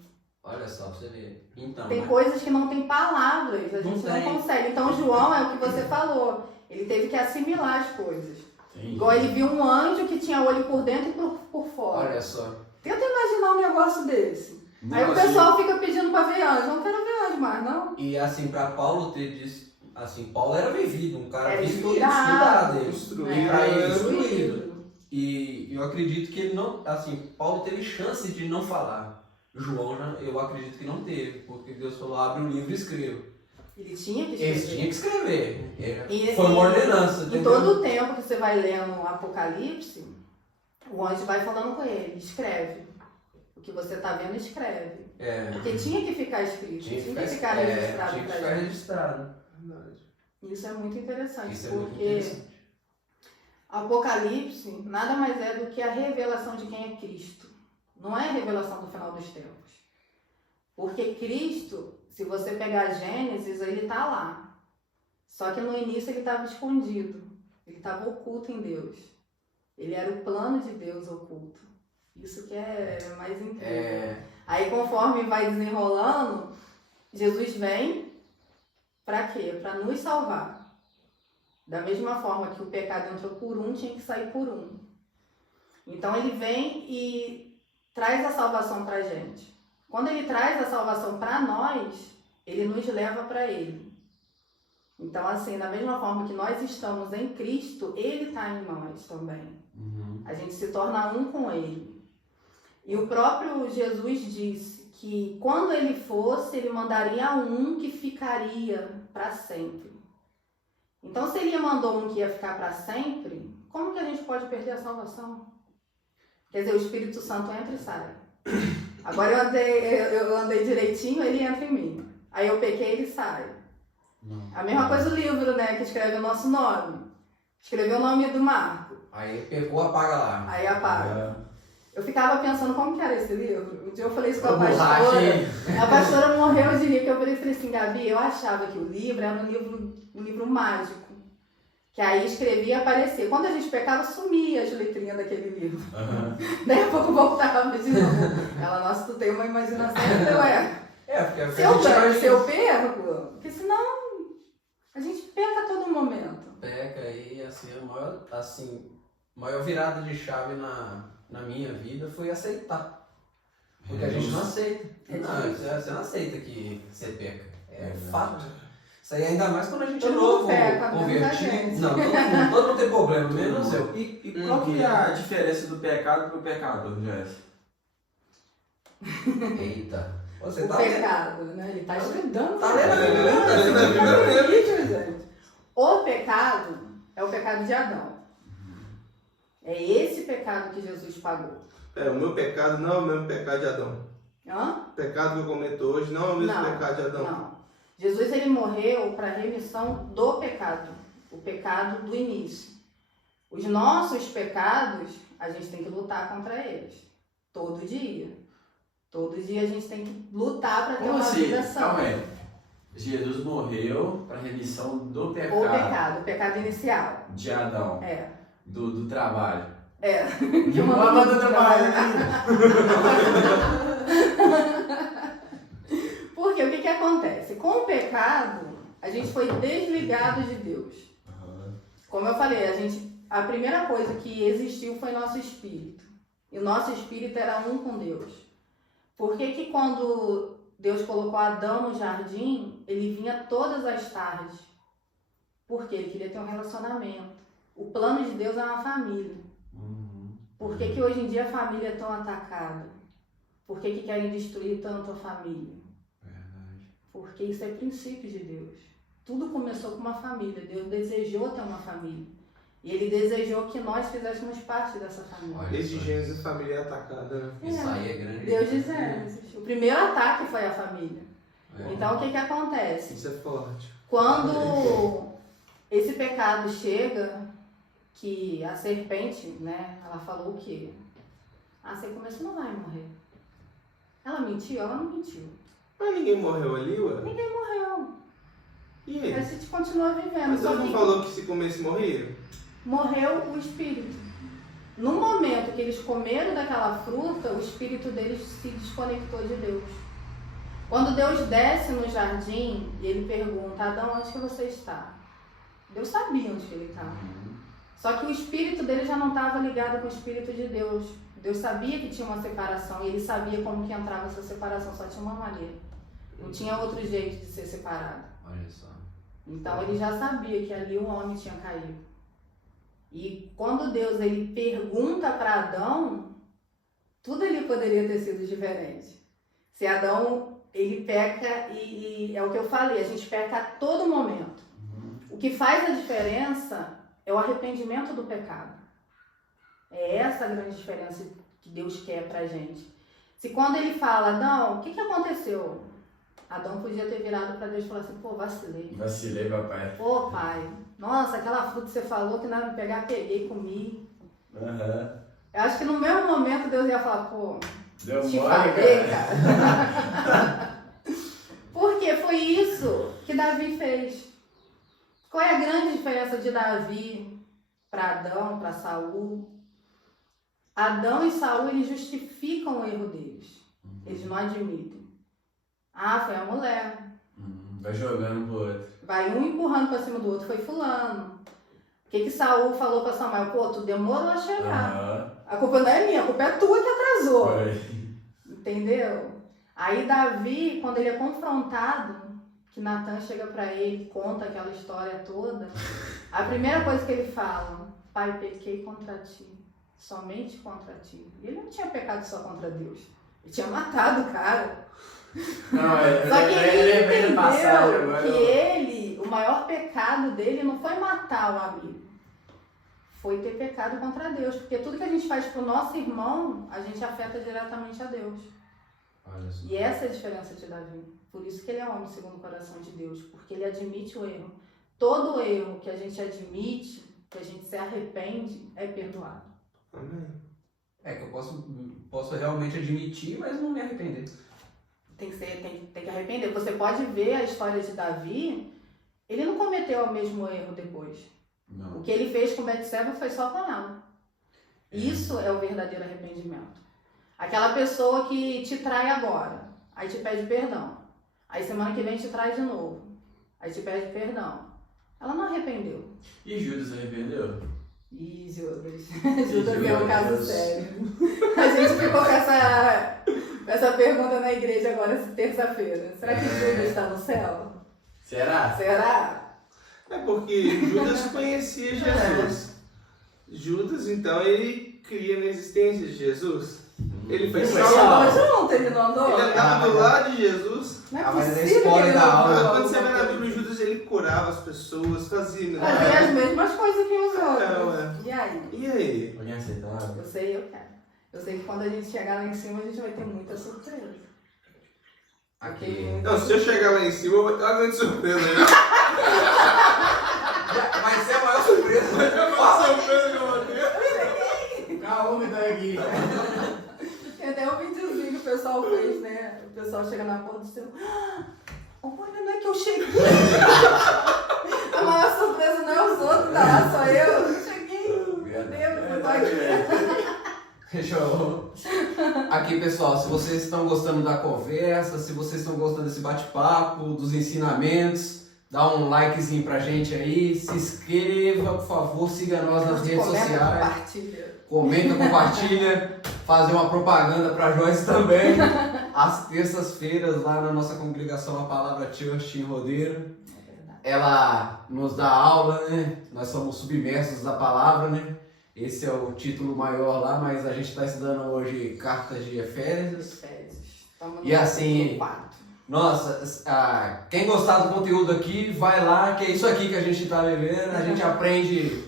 Olha só, você vê. Então, Tem coisas que não tem palavras, a gente tem. não consegue. Então João é o que você falou. Ele teve que assimilar as coisas. Sim. Igual ele viu um anjo que tinha olho por dentro e por fora. olha só. Tenta imaginar um negócio desse. Não, Aí o assim, pessoal fica pedindo pra ver anjo. Não quero ver anjo mais, não. E assim, para Paulo ter dito, assim, Paulo era vivido, um cara Era vivido, estudado. instruído. É, E para ele, instruído. instruído. E eu acredito que ele não, assim, Paulo teve chance de não falar. João, eu acredito que não teve, porque Deus falou, abre o livro e escreva. Ele tinha que Eles escrever. tinham que escrever. E- Foi uma ordenança. Em entendeu? todo o tempo que você vai lendo o Apocalipse, o anjo vai falando com ele, escreve. O que você está vendo, escreve. É, Porque tinha que ficar escrito, tinha que ficar registrado tinha que pra ficar gente. registrado. Isso é muito interessante, Isso é muito porque interessante. Apocalipse nada mais é do que a revelação de quem é Cristo. Não é a revelação do final dos tempos. Porque Cristo, se você pegar Gênesis, ele está lá. Só que no início ele estava escondido. Ele estava oculto em Deus. Ele era o plano de Deus oculto. Isso que é mais incrível. Aí conforme vai desenrolando, Jesus vem para quê? Para nos salvar. Da mesma forma que o pecado entrou por um, tinha que sair por um. Então ele vem e traz a salvação para a gente. Quando ele traz a salvação para nós, ele nos leva para ele. Então assim, da mesma forma que nós estamos em Cristo, ele está em nós também. A gente se torna um com ele. E o próprio Jesus disse que quando ele fosse, ele mandaria um que ficaria para sempre. Então, se ele mandou um que ia ficar para sempre, como que a gente pode perder a salvação? Quer dizer, o Espírito Santo entra e sai. Agora eu andei direitinho, ele entra em mim. Aí eu pequei, ele sai. A mesma coisa o livro, né, que escreve o nosso nome. Escreveu o nome do Marco. Aí pegou, apaga lá. Aí apaga. Eu ficava pensando como que era esse livro. Um dia eu falei isso com a Vamos lá, pastora. gente. A pastora morreu de rir, que eu falei assim, Gabi, eu achava que o livro era um livro mágico. Que aí escrevia e aparecia. Quando a gente pecava, sumia as letrinhas daquele livro. Daí a pouco voltava de novo. Ela, nossa, tu tem uma imaginação. Eu Porque se eu perco, porque senão a gente peca a todo momento. peca aí, assim, a maior virada de chave na minha vida foi aceitar. Porque a gente não aceita. Você não aceita que você peca. É fato. Isso aí ainda mais quando a gente Todo é mundo novo, peca, convertido. Não, todo mundo tem problema, menos eu. E qual que é a diferença do pecado pro pecador, Jéssica? Eita. Você O tá pecado, né? Ele está estudando. Tá lendo? Gente. O pecado é o pecado de Adão. É esse pecado que Jesus pagou. O meu pecado não é o mesmo pecado de Adão. Hã? O pecado que eu cometo hoje não é o mesmo Não, pecado de Adão. Não. Jesus ele morreu para a remissão do pecado. O pecado do início. Os nossos pecados, a gente tem que lutar contra eles. Todo dia. Todo dia a gente tem que lutar para ter Como uma assim? vida sã. Calma aí. Jesus morreu para remissão do O pecado inicial. de Adão, É. do trabalho. É. Que manda do trabalho. Porque o que acontece? Com o pecado, a gente foi desligado de Deus. Como eu falei, a primeira coisa que existiu foi nosso espírito. E o nosso espírito era um com Deus. Por que quando Deus colocou Adão no jardim, ele vinha todas as tardes? Porque ele queria ter um relacionamento. O plano de Deus é uma família. Por que hoje em dia a família é tão atacada? Por que querem destruir tanto a família? Verdade. Porque isso é princípio de Deus. Tudo começou com uma família. Deus desejou ter uma família. E ele desejou que nós fizéssemos parte dessa família. Desde Gênesis, a família é atacada, né? Isso aí é grande. Deus de Gênesis. O primeiro ataque foi a família. Então o que acontece? Isso é forte. Quando esse pecado chega, que a serpente, né, ela falou o quê? Você comer, você não vai morrer. Ela mentiu? Ela não mentiu. Mas ninguém morreu ali, ué? Ninguém morreu. E aí? A gente continua vivendo. Mas Só ele não que falou que se comesse morria? morreu o espírito. No momento que eles comeram daquela fruta, o espírito deles se desconectou de Deus. Quando Deus desce no jardim, ele pergunta: Adão, onde que você está? Deus sabia onde que ele estava. Só que o espírito dele já não estava ligado com o espírito de Deus. Deus sabia que tinha uma separação e ele sabia como que entrava essa separação, só tinha uma maneira. Não tinha outro jeito de ser separado. Olha só. Então ele já sabia que ali o homem tinha caído. E quando Deus ele pergunta para Adão, tudo ali poderia ter sido diferente. Se Adão ele peca e é o que eu falei, a gente peca a todo momento. O que faz a diferença é o arrependimento do pecado. É essa a grande diferença que Deus quer pra gente. Se quando ele fala, Adão, o que aconteceu? Adão podia ter virado pra Deus e falar assim, pô, vacilei. Vacilei, papai. Pô, pai, nossa, aquela fruta que você falou que não ia me pegar, peguei, comi. Eu acho que no mesmo momento Deus ia falar, pô, Deu te mole, falei, cara. Porque foi isso que Davi fez. Qual é a grande diferença de Davi para Adão, para Saul? Adão e Saul, eles justificam o erro deles. Eles não admitem. Foi a mulher. Vai jogando pro outro. Vai um empurrando para cima do outro. Foi fulano. O que Saul falou para Samuel? Pô, tu demorou a chegar. A culpa não é minha, a culpa é tua que atrasou. Entendeu? Aí Davi, quando ele é confrontado, que Natan chega para ele, conta aquela história toda, a primeira coisa que ele fala, pai, pequei contra ti, somente contra ti. E ele não tinha pecado só contra Deus, ele tinha matado o cara. Só que ele entendeu que o maior pecado dele não foi matar o amigo, foi ter pecado contra Deus, porque tudo que a gente faz pro nosso irmão, a gente afeta diretamente a Deus. E essa é a diferença de Davi. Por isso que ele é homem segundo o coração de Deus, porque ele admite o erro. Todo erro que a gente admite, que a gente se arrepende, é perdoado. Amém. É que eu posso realmente admitir, mas não me arrepender. Tem que arrepender. Você pode ver a história de Davi, ele não cometeu o mesmo erro depois. Não. O que ele fez com Betseba foi só com ela. Isso é o verdadeiro arrependimento. Aquela pessoa que te trai agora, aí te pede perdão. Aí semana que vem te trai de novo, aí te pede perdão. Ela não arrependeu. E Judas arrependeu? Ih, Judas. Judas é um caso sério. A gente ficou com essa pergunta na igreja agora, terça-feira. Será que Judas está no céu? Será? É porque Judas conhecia Jesus. Judas, então, ele cria na existência de Jesus. Ele foi salvo. Junto, ele não andou? Ele andava do lado de Jesus. Não é mas possível é que spoiler ele da não aula. andou. Quando você vai na Bíblia, Judas, ele curava as pessoas, fazia as mesmas coisas que os outros. É. E aí? E aí? Alguém aceitava? Eu sei, eu quero. Eu sei que quando a gente chegar lá em cima, a gente vai ter muita surpresa. Aqui. Não, se eu chegar lá em cima, eu vou ter uma grande surpresa. Vai ser a maior surpresa. Vai ser a maior surpresa que eu vou ter. Calma, me dá aqui. Tem até um videozinho que o pessoal fez, né? O pessoal chega na porta do céu. Olha, não é que eu cheguei. A maior surpresa não é os outros, tá? Só eu. Cheguei. Meu Deus, eu tô aqui. Deixa eu... Aqui, pessoal, se vocês estão gostando da conversa, se vocês estão gostando desse bate-papo, dos ensinamentos, dá um likezinho pra gente aí, se inscreva, por favor, siga nós nas redes sociais. Comenta, compartilha, fazer uma propaganda pra Joyce também. Às terças-feiras, lá na nossa congregação, a Palavra Church em Rodeiro. Ela nos dá aula, né? Nós somos submersos da palavra, né? Esse é o título maior lá, mas a gente está estudando hoje Cartas de Efésios. E assim, nossa, quem gostar do conteúdo aqui, vai lá, que é isso aqui que a gente está vivendo. A gente aprende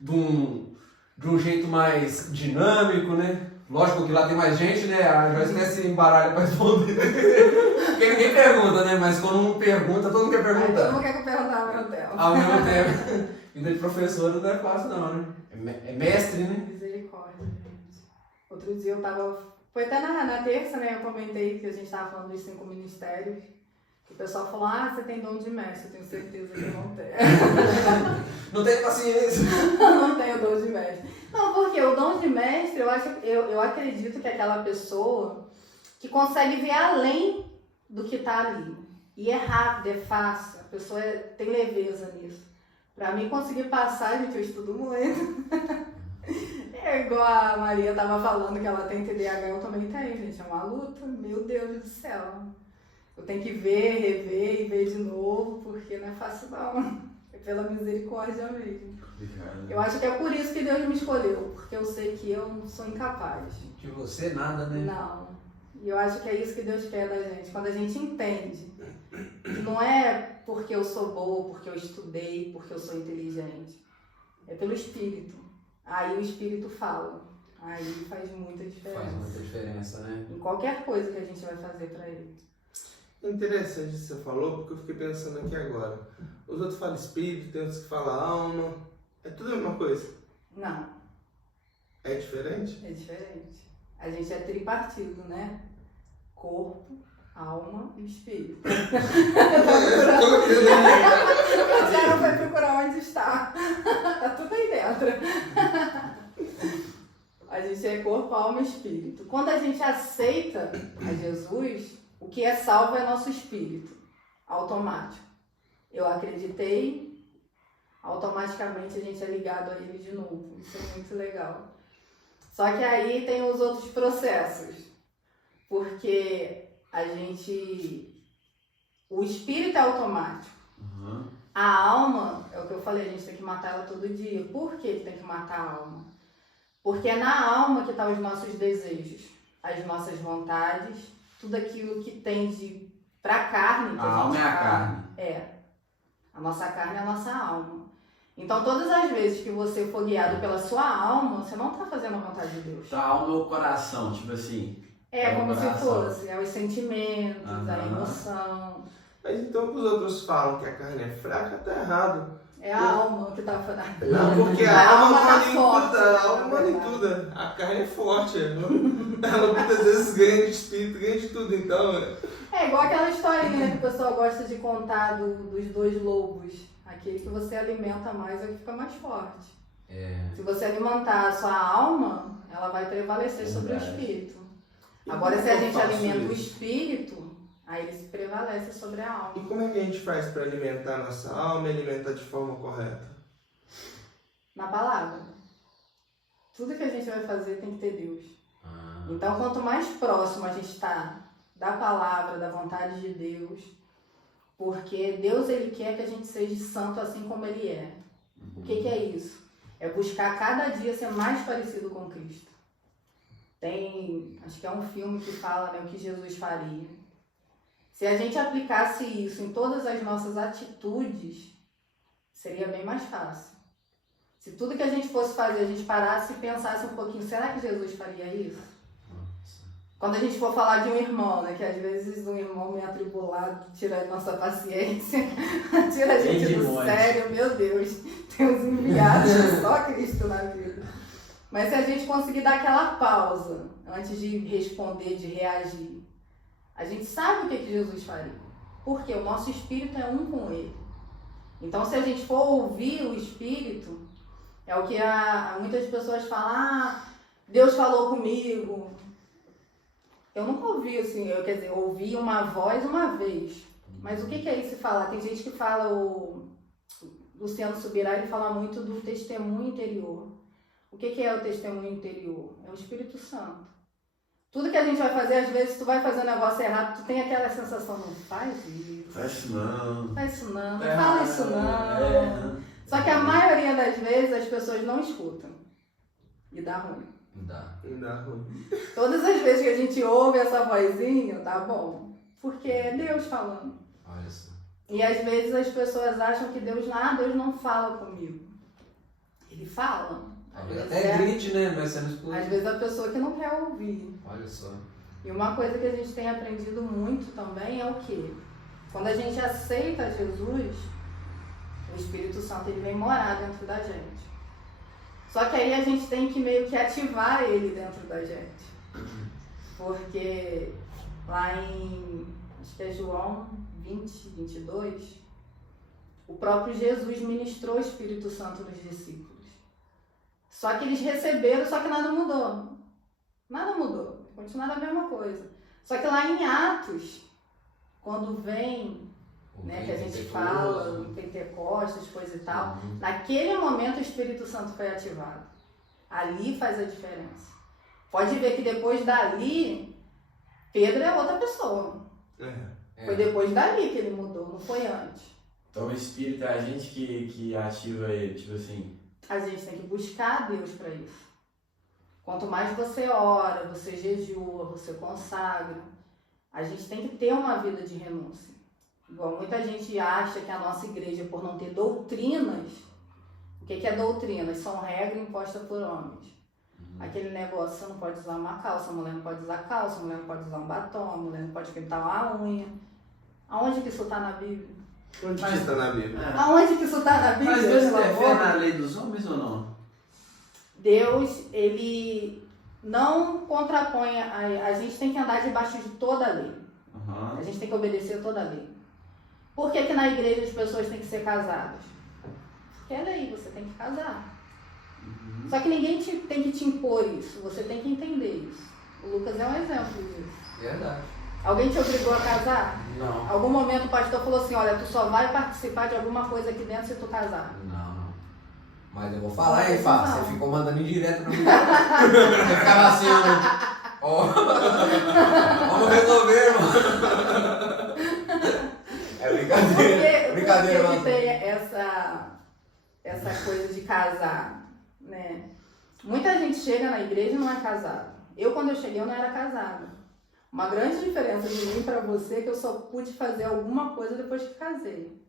de um jeito mais dinâmico, né? Lógico que lá tem mais gente, né? A Joyce até se embaralha para responder. Porque ninguém pergunta, né? Mas quando um pergunta, todo mundo quer perguntar. Todo mundo quer que eu pergunte ao mesmo tempo. Ao mesmo tempo. Vida de professora não é fácil não, né? É mestre, né? Misericórdia, gente. Outro dia eu tava... Foi até na terça, né? Eu comentei que a gente tava falando dos 5 ministérios. Que o pessoal falou, você tem dom de mestre. Eu tenho certeza que eu não tenho. Não tenho paciência. Não tenho dom de mestre. Não, porque o dom de mestre, eu acredito que é aquela pessoa que consegue ver além do que tá ali. E é rápido, é fácil. A pessoa tem leveza nisso. Pra mim conseguir passar, gente, eu estudo muito. É igual a Maria tava falando que ela tem TDAH, eu também tenho, gente. É uma luta, meu Deus do céu. Eu tenho que ver, rever e ver de novo, porque não é fácil não. É pela misericórdia mesmo. Eu acho que é por isso que Deus me escolheu, porque eu sei que eu sou incapaz. De você nada, né? Não. E eu acho que é isso que Deus quer da gente. Quando a gente entende que não é porque eu sou boa, porque eu estudei, porque eu sou inteligente. É pelo Espírito. Aí o Espírito fala. Aí faz muita diferença. Faz muita diferença, né? Em qualquer coisa que a gente vai fazer pra ele. Interessante isso que você falou, porque eu fiquei pensando aqui agora. Os outros falam espírito, tem outros que falam alma. É tudo a mesma coisa? Não. É diferente? É diferente. A gente é tripartido, né? Corpo, alma e espírito. O Thiago vai procurar onde está. Tá tudo aí dentro. A gente é corpo, alma e espírito. Quando a gente aceita a Jesus, o que é salvo é nosso espírito. Automático. Eu acreditei, automaticamente a gente é ligado a ele de novo. Isso é muito legal. Só que aí tem os outros processos. Porque o espírito é automático. Uhum. A alma, é o que eu falei, a gente tem que matar ela todo dia. Por que tem que matar a alma? Porque é na alma que estão os nossos desejos, as nossas vontades, tudo aquilo que tem pra carne. A alma é a carne. É. A nossa carne é a nossa alma. Então, todas as vezes que você for guiado pela sua alma, você não está fazendo a vontade de Deus. Então, a alma é o coração, tipo assim. É como se coração. fosse, é os sentimentos, a emoção. Mas então que os outros falam que a carne é fraca, tá errado. É a alma que tá falando. Não, porque a alma tá manda em forte, tudo, a alma na manda em verdade. tudo. A carne é forte. Ela muitas vezes ganha de espírito, ganha de tudo, então. É igual aquela historinha que o pessoal gosta de contar dos 2 lobos. Aquele que você alimenta mais é o que fica mais forte. É. Se você alimentar a sua alma, ela vai prevalecer sobre o espírito. Agora, se a gente alimenta o espírito, aí ele se prevalece sobre a E alma. como é que a gente faz para alimentar a nossa alma e alimentar de forma correta? Na palavra. Tudo que a gente vai fazer tem que ter Deus. Então, quanto mais próximo a gente está da palavra, da vontade de Deus, porque Deus ele quer que a gente seja santo assim como Ele é. O que é isso? É buscar cada dia ser mais parecido com Cristo. Acho que é um filme que fala, né, o que Jesus faria. Se a gente aplicasse isso em todas as nossas atitudes, seria bem mais fácil. Se tudo que a gente fosse fazer, a gente parasse e pensasse um pouquinho, será que Jesus faria isso? Quando a gente for falar de um irmão, né, que às vezes um irmão meio atribulado tira a nossa paciência, tira a gente do sério, meu Deus, tem uns enviados, só Cristo na vida. Mas se a gente conseguir dar aquela pausa antes de responder, de reagir, a gente sabe o que Jesus faria. Porque o nosso espírito é um com Ele. Então, se a gente for ouvir o espírito, é o que muitas pessoas falam, Deus falou comigo. Eu nunca ouvi assim, quer dizer, ouvi uma voz uma vez. Mas o que é isso falar? Tem gente que fala, o Luciano Subirá, ele fala muito do testemunho interior. O que é o testemunho interior? É o Espírito Santo. Tudo que a gente vai fazer, às vezes tu vai fazer um negócio errado, tu tem aquela sensação, não faz isso. Faz isso não. Faz isso não, não fala isso não. Só que a maioria das vezes as pessoas não escutam. E dá ruim. Dá ruim. Todas as vezes que a gente ouve essa vozinha, tá bom. Porque é Deus falando. Olha só. E às vezes as pessoas acham que Deus não fala comigo. Ele fala. Às vezes Até grite, né? Mas você não escuta. Às vezes a pessoa que não quer ouvir. Olha só. E uma coisa que a gente tem aprendido muito também é o quê? Quando a gente aceita Jesus, o Espírito Santo ele vem morar dentro da gente. Só que aí a gente tem que meio que ativar ele dentro da gente. Porque lá em, acho que é João 20, 22, o próprio Jesus ministrou o Espírito Santo nos discípulos. Só que eles receberam, só que nada mudou. Nada mudou. Continuaram a mesma coisa. Só que lá em Atos, quando vem, né, que a gente fala em Pentecostes, coisa e tal, naquele momento o Espírito Santo foi ativado. Ali faz a diferença. Pode ver que depois dali, Pedro é outra pessoa. Foi depois dali que ele mudou, não foi antes. Então o Espírito é a gente que ativa ele, tipo assim. A gente tem que buscar Deus para isso. Quanto mais você ora, você jejua, você consagra, a gente tem que ter uma vida de renúncia. Igual muita gente acha que a nossa igreja, por não ter doutrinas, o que é doutrinas? São regras impostas por homens. Aquele negócio, você não pode usar uma calça, a mulher não pode usar calça, a mulher não pode usar um batom, a mulher não pode pintar uma unha. Aonde que isso está na Bíblia? Onde que está na Bíblia? Aonde que isso está na Bíblia? Mas Deus pelo interfere amor? na lei dos homens ou não? Deus, ele não contrapõe, a gente tem que andar debaixo de toda a lei. A gente tem que obedecer toda a lei. Por que na igreja as pessoas têm que ser casadas? Porque é lei, você tem que casar. Só que ninguém tem que te impor isso, você tem que entender isso. O Lucas é um exemplo disso. Verdade. Alguém te obrigou a casar? Não. Algum momento o pastor falou assim, olha, tu só vai participar de alguma coisa aqui dentro se tu casar. Não. Mas eu vou falar, hein, Fá? Você ficou mandando indireta pra mim. Você ficava assim, ó. Vamos resolver, irmão. É brincadeira. Brincadeira, Porque mano. tem essa coisa de casar, né? Muita gente chega na igreja e não é casada. Quando eu cheguei, eu não era casada. Uma grande diferença de mim para você é que eu só pude fazer alguma coisa depois que casei.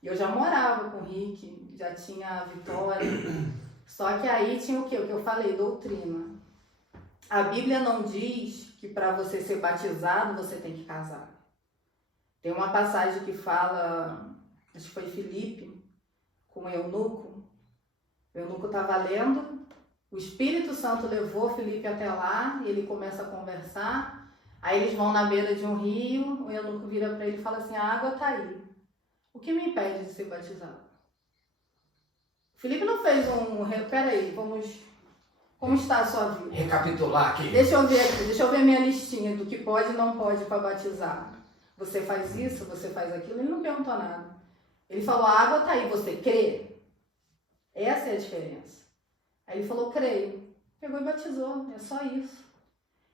Eu já morava com o Rick, já tinha a Vitória. Só que aí tinha o quê? O que eu falei, doutrina. A Bíblia não diz que para você ser batizado você tem que casar. Tem uma passagem que fala, acho que foi Filipe, com o eunuco. O eunuco estava lendo, o Espírito Santo levou Filipe até lá e ele começa a conversar. Aí eles vão na beira de um rio, o eunuco vira para ele e fala assim, a água está aí. O que me impede de ser batizado? Filipe não fez peraí, como está a sua vida? Recapitular aqui. Deixa eu ver minha listinha do que pode e não pode para batizar. Você faz isso, você faz aquilo, ele não perguntou nada. Ele falou, a água está aí, você crê? Essa é a diferença. Aí ele falou, creio. Pegou e batizou, é só isso.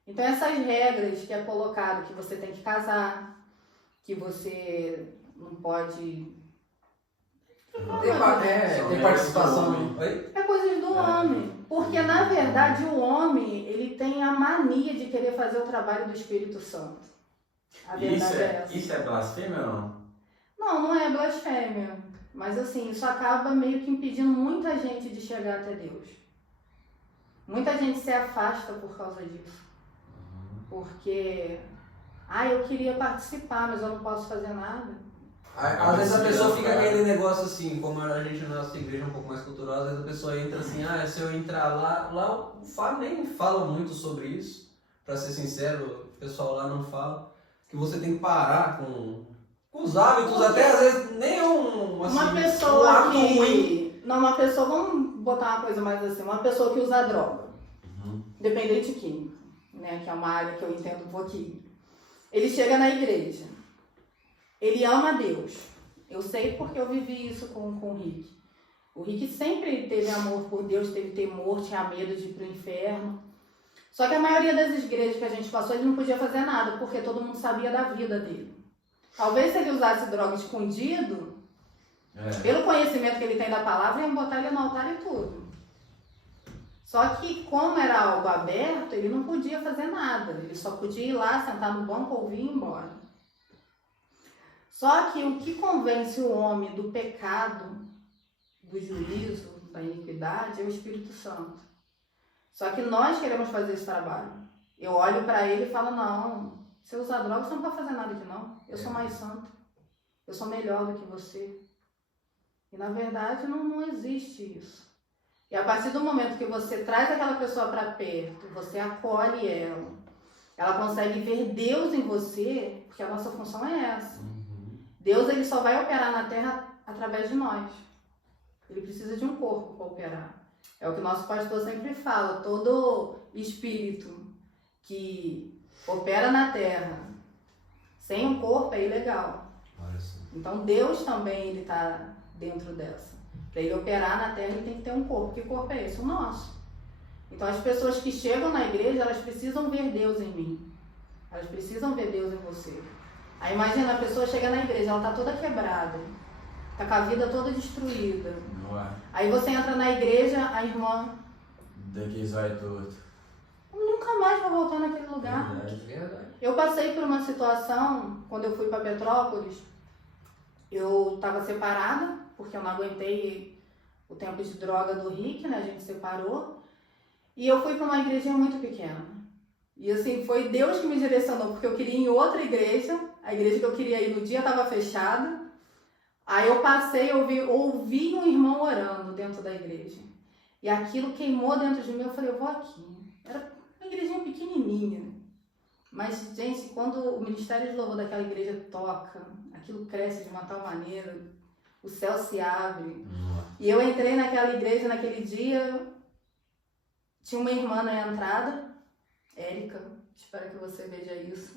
Então essas regras que é colocado, que você tem que casar, que você não pode... Tem participação. Oi? É coisas do homem. Porque, na verdade, o homem, ele tem a mania de querer fazer o trabalho do Espírito Santo. A verdade é essa. Isso é blasfêmia ou não? Não é blasfêmia. Mas, assim, isso acaba meio que impedindo muita gente de chegar até Deus. Muita gente se afasta por causa disso. Porque, eu queria participar, mas eu não posso fazer nada. Às vezes a pessoa fica com aquele negócio assim, como a gente na nossa igreja é um pouco mais cultural, às vezes a pessoa entra assim, se eu entrar lá o Fá nem fala muito sobre isso, pra ser sincero, o pessoal lá não fala, que você tem que parar com os hábitos, até às vezes nem um Uma pessoa ruim. vamos botar uma coisa mais assim, uma pessoa que usa droga. dependente químico, né, que é uma área que eu entendo um pouquinho. Ele chega na igreja, ele ama Deus. Eu sei porque eu vivi isso com o Rick. O Rick sempre teve amor por Deus, teve temor, tinha medo de ir para o inferno. Só que a maioria das igrejas que a gente passou, ele não podia fazer nada, porque todo mundo sabia da vida dele. Talvez se ele usasse droga escondido, pelo conhecimento que ele tem da palavra, iam botar ele no altar e tudo. Só que como era algo aberto, ele não podia fazer nada. Ele só podia ir lá, sentar no banco, ouvir e ir embora. Só que o que convence o homem do pecado, do juízo, da iniquidade, é o Espírito Santo. Só que nós queremos fazer esse trabalho. Eu olho para ele e falo, não, se eu usar droga, você não pode fazer nada aqui não. Eu sou mais santo. Eu sou melhor do que você. E na verdade não existe isso. E a partir do momento que você traz aquela pessoa para perto, você acolhe ela consegue ver Deus em você, porque a nossa função é essa. Deus ele só vai operar na terra através de nós. Ele precisa de um corpo para operar. É o que o nosso pastor sempre fala, todo espírito que opera na terra sem um corpo é ilegal. Então Deus também ele está dentro dessa. Para ele operar na terra ele tem que ter um corpo. Que corpo é esse? O nosso. Então as pessoas que chegam na igreja, elas precisam ver Deus em mim. Elas precisam ver Deus em você. Aí imagina, a pessoa chega na igreja, ela está toda quebrada. Está com a vida toda destruída. Aí você entra na igreja, a irmã... Daqui vai tudo. Nunca mais vai voltar naquele lugar. Verdade. Eu passei por uma situação, quando eu fui para Petrópolis, eu estava separada, porque eu não aguentei o tempo de droga do Rick, né? A gente separou. E eu fui para uma igreja muito pequena. E assim, foi Deus que me direcionou, porque eu queria ir em outra igreja. A igreja que eu queria ir no dia estava fechada. Aí eu passei, ouvi um irmão orando dentro da igreja. E aquilo queimou dentro de mim, eu falei, eu vou aqui. Era uma igrejinha pequenininha. Mas, gente, quando o ministério de louvor daquela igreja toca, aquilo cresce de uma tal maneira, o céu se abre. E eu entrei naquela igreja naquele dia, tinha uma irmã na entrada, Érica, espero que você veja isso.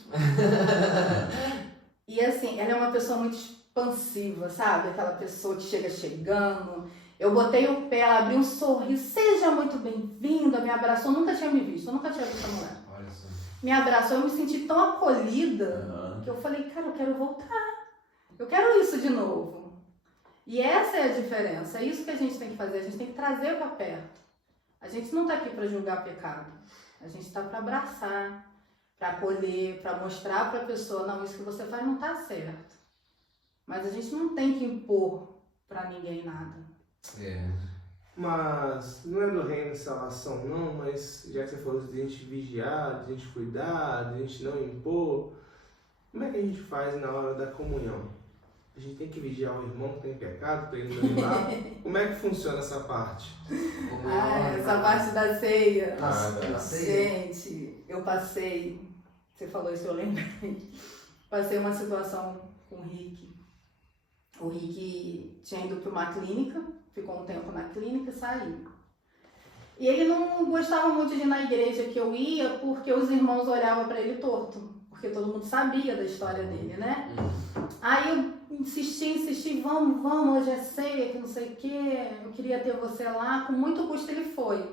E assim, ela é uma pessoa muito expansiva, sabe? Aquela pessoa que chega chegando. Eu botei o pé, ela abriu um sorriso, seja muito bem-vinda, me abraçou, nunca tinha me visto, eu nunca tinha visto a mulher. Me abraçou, eu me senti tão acolhida, que eu falei, cara, eu quero voltar, eu quero isso de novo. E essa é a diferença, é isso que a gente tem que fazer, a gente tem que trazer para perto. A gente não está aqui para julgar pecado, a gente está para abraçar, para acolher, para mostrar para a pessoa, não, isso que você faz não está certo. Mas a gente não tem que impor para ninguém nada. Mas não é do reino de salvação não, mas já que você falou de a gente vigiar, de a gente cuidar, de a gente não impor, como é que a gente faz na hora da comunhão? A gente tem que vigiar o irmão que tem pecado para ele não levar? Como é que funciona essa parte? Essa parte da ceia. Da ceia. Gente, eu passei, você falou isso, eu lembrei. Passei uma situação com o Rick. O Rick tinha ido para uma clínica, ficou um tempo na clínica e saiu. E ele não gostava muito de ir na igreja que eu ia, porque os irmãos olhavam para ele torto, porque todo mundo sabia da história dele, né? Aí eu insisti, vamos, hoje é ceia, que não sei o quê, eu queria ter você lá, com muito custo ele foi.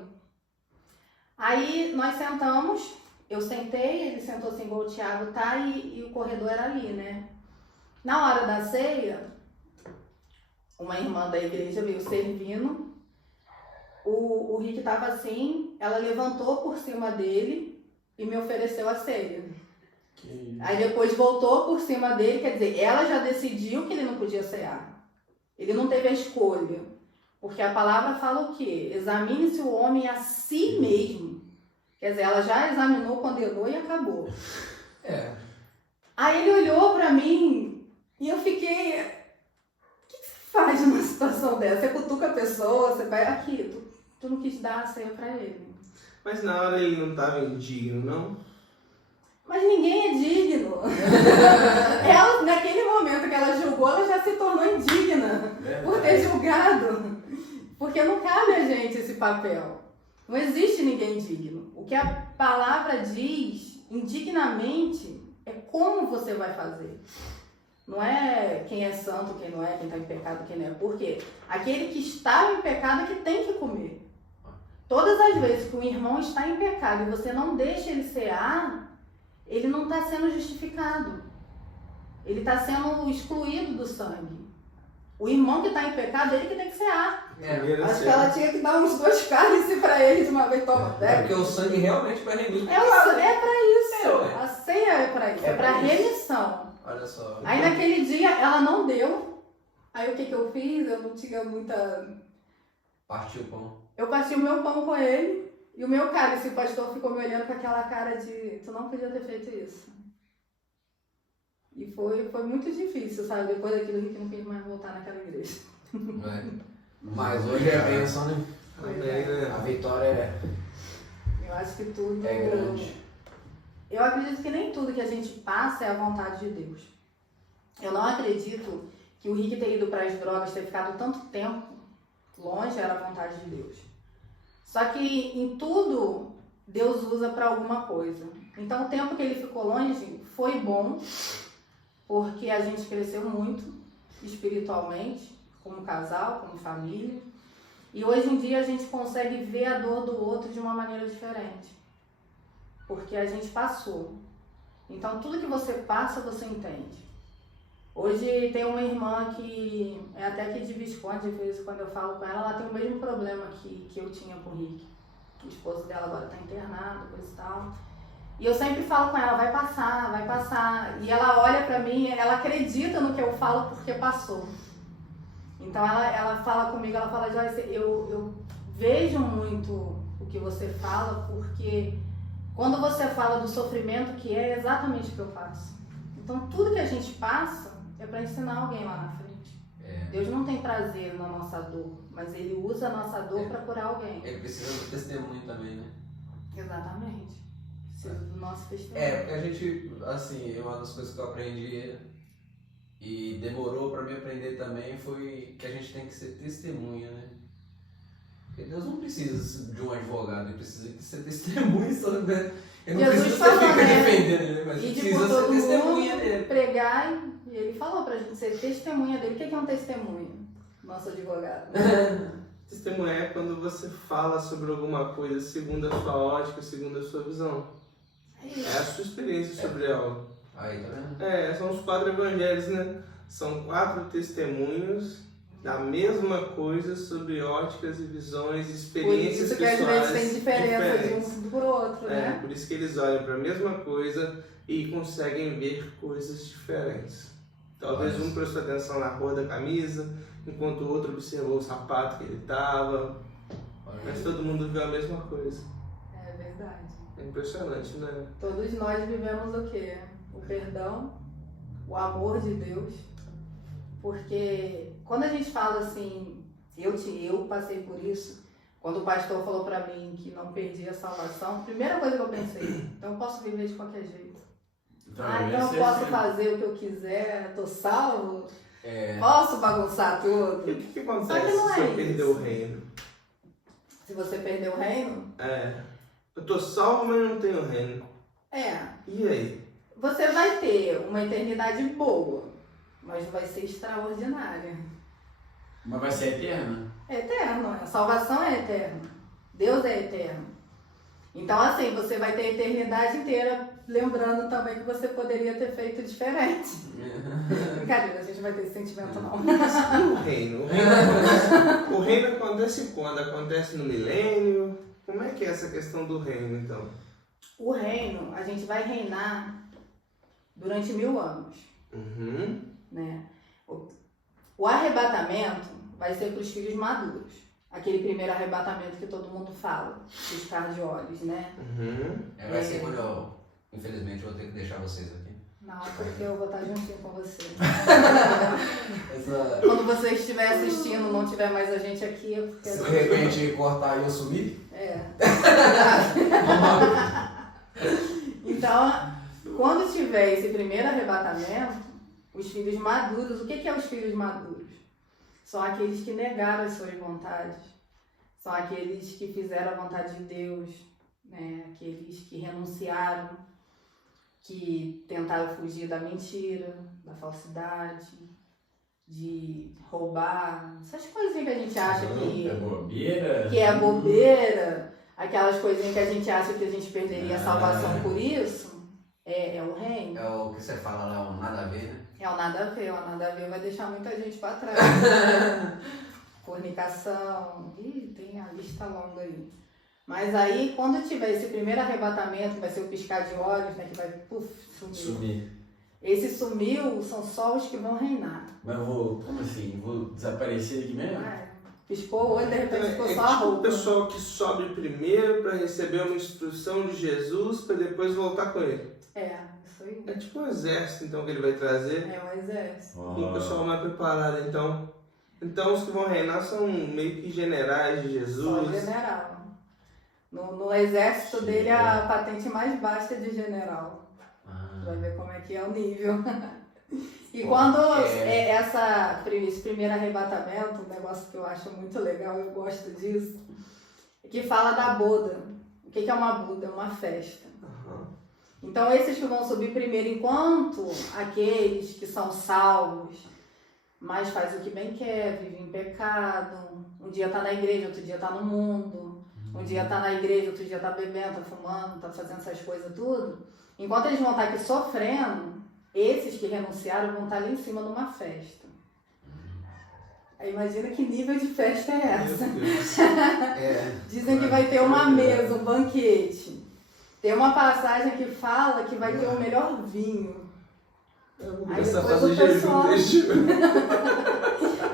Aí nós sentamos, eu sentei, ele sentou assim igual o Thiago tá, e o corredor era ali, né? Na hora da ceia, uma irmã da igreja veio servindo, o Rick estava assim, ela levantou por cima dele e me ofereceu a ceia. Aí depois voltou por cima dele, quer dizer, ela já decidiu que ele não podia cear. Ele não teve a escolha, porque a palavra fala o quê? Examine-se o homem a si mesmo. Quer dizer, ela já examinou, condenou e acabou. Aí ele olhou pra mim e eu fiquei... O que você faz numa situação dessa? Você cutuca a pessoa, você vai aqui, tu não quis dar a ceia pra ele. Mas na hora ele não estava indigno, não? Mas ninguém é digno. Ela, naquele momento que ela julgou, ela já se tornou indigna por ter julgado. Porque não cabe a gente esse papel. Não existe ninguém digno. O que a palavra diz, indignamente, é como você vai fazer. Não é quem é santo, quem não é, quem está em pecado, quem não é. Por quê? Aquele que está em pecado é que tem que comer. Todas as vezes que o irmão está em pecado e você não deixa ele cear, ele não está sendo justificado. Ele está sendo excluído do sangue. O irmão que está em pecado, ele que tem que cear. Acho que ela tinha que dar uns 2 cálices para ele de uma vez. Toma, É porque o sangue realmente vai remir. é para isso. É, A ceia é para isso. É para remissão. Olha só. Aí naquele dia ela não deu. Aí o que eu fiz? Eu não tinha muita... Partiu o pão. Eu parti o meu pão com ele e o meu cálice. O pastor ficou me olhando com aquela cara de... Tu não podia ter feito isso. E foi muito difícil, sabe? Depois daquilo, a gente não quis mais voltar naquela igreja. Mas hoje é a bênção, né? Amém, né? A vitória Eu acho que tudo... é grande. Eu acredito que nem tudo que a gente passa é a vontade de Deus. Eu não acredito que o Rick ter ido para as drogas, ter ficado tanto tempo longe, era a vontade de Deus. Só que em tudo, Deus usa para alguma coisa. Então o tempo que ele ficou longe foi bom, porque a gente cresceu muito espiritualmente, como casal, como família. E hoje em dia a gente consegue ver a dor do outro de uma maneira diferente. Porque a gente passou. Então tudo que você passa, você entende. Hoje tem uma irmã que é até aqui de Visconde, às vezes quando eu falo com ela, ela tem o mesmo problema que eu tinha com o Rick. O esposo dela agora está internado, coisa e tal. E eu sempre falo com ela, vai passar, vai passar. E ela olha pra mim, ela acredita no que eu falo porque passou. Então ela fala comigo, ela fala, Joyce, eu vejo muito o que você fala, porque quando você fala do sofrimento que é exatamente o que eu faço. Então tudo que a gente passa é para ensinar alguém lá na frente. Deus não tem prazer na nossa dor, mas Ele usa a nossa dor para curar alguém. Ele precisa do testemunho também, né? Exatamente. Precisa do nosso testemunho. Porque a gente, assim, uma das coisas que eu aprendi e demorou para mim aprender também foi que a gente tem que ser testemunha, né? Porque Deus não precisa de um advogado, Ele precisa de ser testemunha, né? Ele não Jesus precisa falou, ficar né? defendendo ele, mas E precisa por ser todo testemunha mundo dele. pregar, e ele falou pra gente ser testemunha dele. O que é um testemunho? Nosso advogado. Testemunhar é quando você fala sobre alguma coisa segundo a sua ótica, segundo a sua visão. É a sua experiência sobre algo. Aí, tá vendo? São os 4 evangelhos, né? São 4 testemunhos da mesma coisa sobre óticas e visões, Por experiências isso que às pessoais vezes tem diferença diferentes. de um pro outro, né? Por isso que eles olham para a mesma coisa e conseguem ver coisas diferentes. Talvez um prestou atenção na cor da camisa, enquanto o outro observou o sapato que ele estava. Mas todo mundo viu a mesma coisa. É verdade. É impressionante, né? Todos nós vivemos o quê? O perdão, o amor de Deus. Porque quando a gente fala assim, eu passei por isso, quando o pastor falou pra mim que não perdi a salvação, a primeira coisa que eu pensei, então eu posso viver de qualquer jeito. Então eu posso fazer o que eu quiser, tô salvo, posso bagunçar tudo. E o que acontece Só que não é se eu isso. perder o reino? Se você perder o reino, Eu tô salvo, mas não tenho reino. E aí? você vai ter uma eternidade boa, mas vai ser extraordinária. Mas vai ser eterna? É eterno, a salvação é eterna. Deus é eterno. Então, assim, você vai ter a eternidade inteira lembrando também que você poderia ter feito diferente. Brincadeira, a gente não vai ter esse sentimento, não. E o reino? O reino acontece quando? Acontece no milênio? Como é que é essa questão do reino, então? O reino, a gente vai reinar durante 1000 anos. Né? O arrebatamento vai ser para os filhos maduros. Aquele primeiro arrebatamento que todo mundo fala, piscar de olhos, né? Vai ser quando eu, infelizmente, eu vou ter que deixar vocês aqui. Não, porque eu vou estar juntinho com você. Essa... Quando você estiver assistindo, não tiver mais a gente aqui, é porque... Se de repente cortar e eu sumir? Então, quando tiver esse primeiro arrebatamento, os filhos maduros, o que é os filhos maduros? São aqueles que negaram as suas vontades, são aqueles que fizeram a vontade de Deus, né? Aqueles que renunciaram, que tentaram fugir da mentira, da falsidade, de roubar, essas coisinhas que a gente acha É bobeira? que é bobeira, aquelas coisinhas que a gente acha que a gente perderia a salvação por isso, é o reino. É o que você fala lá, o nada a ver, né? É o nada a ver, o nada a ver vai deixar muita gente pra trás. Fornicação, tem a lista longa aí. Mas aí, quando tiver esse primeiro arrebatamento, que vai ser o piscar de olhos, né, que vai sumir. Esse sumiu são só os que vão reinar. Mas eu vou, como assim? Vou desaparecer aqui mesmo? Piscou o olho, de repente ficou É só a tipo o roupa. pessoal que sobe primeiro para receber uma instrução de Jesus para depois voltar com ele. Isso aí. É tipo um exército, então, que ele vai trazer. É um exército. E o pessoal mais preparado, então. Então, os que vão reinar são meio que generais de Só Jesus. general. No exército dele, a patente mais baixa é de general. Vai ver como é que é o nível. E quando esse primeiro arrebatamento, um negócio que eu acho muito legal, eu gosto disso, que fala da boda. O que é uma boda? É uma festa. Então esses que vão subir primeiro, enquanto aqueles que são salvos, mas faz o que bem quer, vive em pecado, um dia tá na igreja, outro dia tá no mundo, um dia tá na igreja, outro dia tá bebendo, tá fumando, tá fazendo essas coisas tudo. Enquanto eles vão estar aqui sofrendo, esses que renunciaram vão estar ali em cima numa festa. Aí imagina que nível de festa é essa. Dizem que vai ter uma mesa, um banquete. Tem uma passagem que fala que vai ter o melhor vinho. Aí depois o pessoal...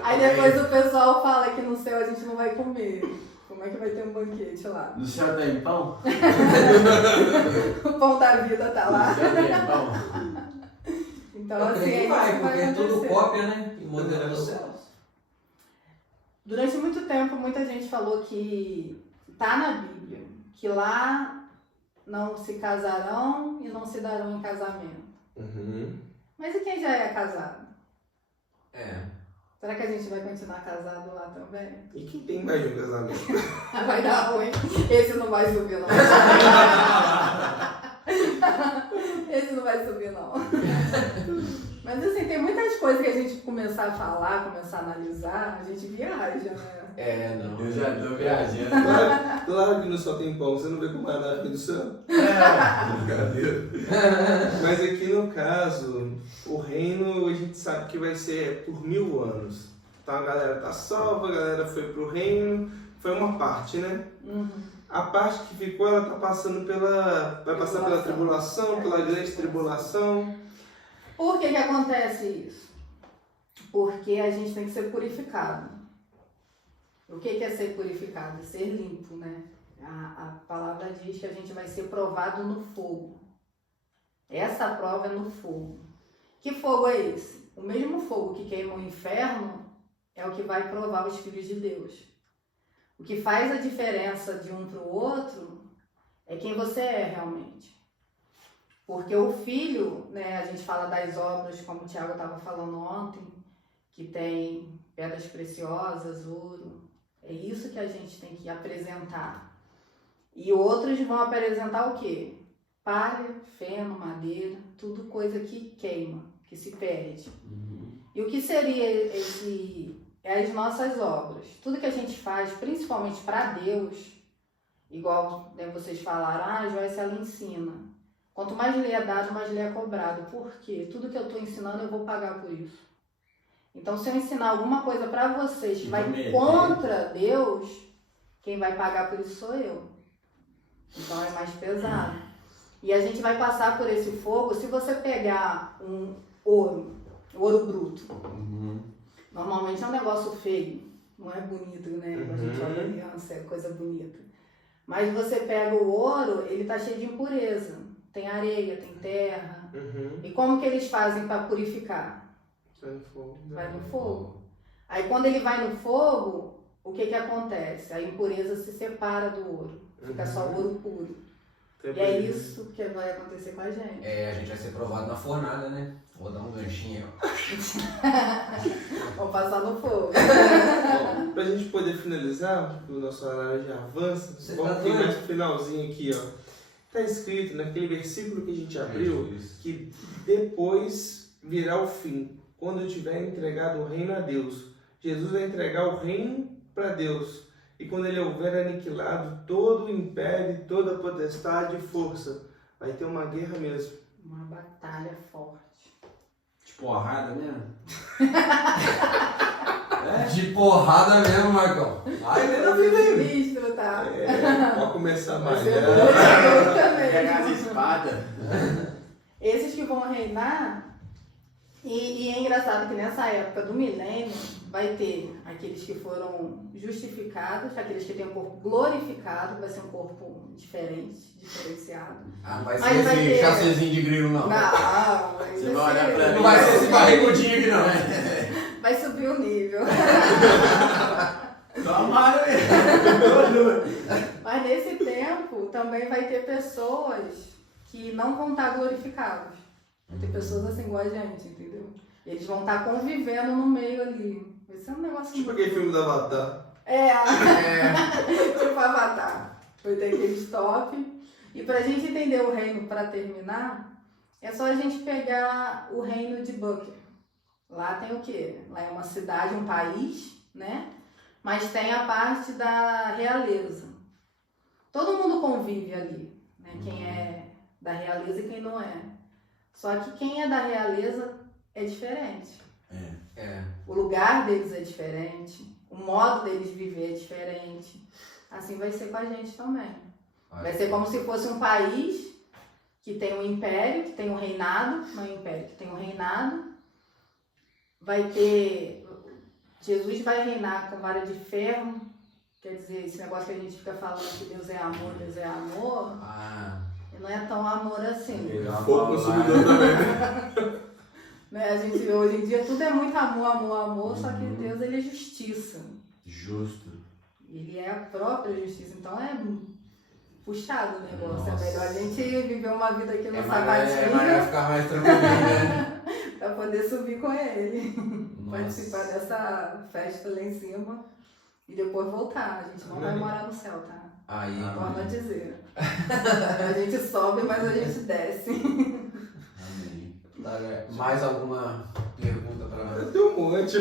Aí depois o pessoal fala que no céu a gente não vai comer. Como é que vai ter um banquete lá? No céu tem pão? O pão da vida tá lá. No céu tem pão? Então, Eu assim, creio que vai, porque é tudo acontecer. cópia, né? E modelo dos céus. Durante muito tempo, muita gente falou que tá na Bíblia, que lá não se casarão e não se darão em casamento. Mas e quem já é casado? Será que a gente vai continuar casado lá também? E quem tem mais de um casamento? Vai dar ruim. Esse não vai subir, não. Esse não vai subir, não. Mas assim, tem muitas coisas que a gente começar a falar, começar a analisar, a gente viaja, né? Não. Eu já tô viajando. Claro que não só tem pão, você não vê como é na do céu. Brincadeira. Mas aqui no caso, o reino a gente sabe que vai ser por 1000 anos. Então a galera tá salva, a galera foi pro reino, foi uma parte, né? A parte que ficou, ela tá passando vai passar pela tribulação, pela grande tribulação. Por que acontece isso? Porque a gente tem que ser purificado. O que é ser purificado? Ser limpo, né? A palavra diz que a gente vai ser provado no fogo. Essa prova é no fogo. Que fogo é esse? O mesmo fogo que queima o inferno é o que vai provar os filhos de Deus. O que faz a diferença de um para o outro é quem você é realmente. Porque o filho, né, a gente fala das obras, como o Tiago estava falando ontem, que tem pedras preciosas, ouro. É isso que a gente tem que apresentar. E outros vão apresentar o quê? Palha, feno, madeira, tudo coisa que queima, que se perde. E o que seria as nossas obras? Tudo que a gente faz, principalmente para Deus, igual, né, vocês falaram, Joyce, ela ensina. Quanto mais lhe é dado, mais lhe é cobrado. Por quê? Tudo que eu estou ensinando, eu vou pagar por isso. Então, se eu ensinar alguma coisa para vocês que vai contra Deus, quem vai pagar por isso sou eu. Então, é mais pesado. E a gente vai passar por esse fogo. Se você pegar um ouro bruto, normalmente é um negócio feio, não é bonito, né? A gente olha aliança, é coisa bonita. Mas você pega o ouro, ele tá cheio de impureza. Tem areia, tem terra. E como que eles fazem para purificar? Vai no fogo. Aí quando ele vai no fogo, o que acontece? A impureza se separa do ouro. Fica só o ouro puro. E é isso que vai acontecer com a gente. A gente vai ser provado na fornalha, né? Vou dar um ganchinho aí, ó. Vamos passar no fogo. Bom, pra gente poder finalizar, o nosso horário já avança, Você vamos tá ter doido? mais pro finalzinho aqui, ó. Tá escrito naquele versículo que a gente abriu, Jesus. que depois virá o fim, quando eu tiver entregado o reino a Deus. Jesus vai entregar o reino para Deus. E quando ele houver aniquilado todo o império, toda a potestade e força, vai ter uma guerra mesmo. Uma batalha forte. De porrada mesmo? De porrada mesmo, Marcão. Ai, nem na vida aí. Ministro, tá? Pode começar Vai mais. ser né? bom, eu também. Pegar as espadas. Esses que vão reinar, e é engraçado que nessa época do milênio vai ter aqueles que foram justificados, aqueles que têm um corpo glorificado, vai ser um corpo diferente, diferenciado. Ah, não vai ser Mas vai esse ter- chassezinho de grilo, não. Não, vai Você vai olhar pra Não mim. vai ser esse barrigudinho aqui, não. Vai subir o nível. Tomara mesmo. Mas nesse tempo também vai ter pessoas que não vão estar glorificados. Vai ter pessoas assim igual a gente, entendeu? E eles vão estar convivendo no meio ali. Vai ser um negócio Tipo muito... aquele filme da Avatar. Tipo Avatar. Vai ter aquele stop. E pra gente entender o reino, pra terminar, é só a gente pegar o reino de Booker. Lá tem o quê? Lá é uma cidade, um país, né? Mas tem a parte da realeza. Todo mundo convive ali, né? Quem é da realeza e quem não é. Só que quem é da realeza é diferente. O lugar deles é diferente. O modo deles viver é diferente. Assim vai ser com a gente também. Vai ser como se fosse um país que tem um império, que tem um reinado. Não é um império, que tem um reinado. Vai ter... Jesus vai reinar com vara de ferro. Quer dizer, esse negócio que a gente fica falando que Deus é amor, Deus é amor. Não é tão amor assim. Fogo consumidor também. Né? A gente, hoje em dia tudo é muito amor, amor, amor. Só que Deus ele é justiça. Justo. Ele é a própria justiça. Então é puxado o negócio. Nossa. É melhor a gente viver uma vida aqui no É sapatinho melhor ficar mais tranquilo, né? pra poder subir com ele. Nossa. Participar dessa festa lá em cima e depois voltar. A gente não vai morar no céu, tá? Aí, Torno a dizer. A gente sobe, mas a gente desce. Amém. mais alguma pergunta pra nós? Eu tenho um monte.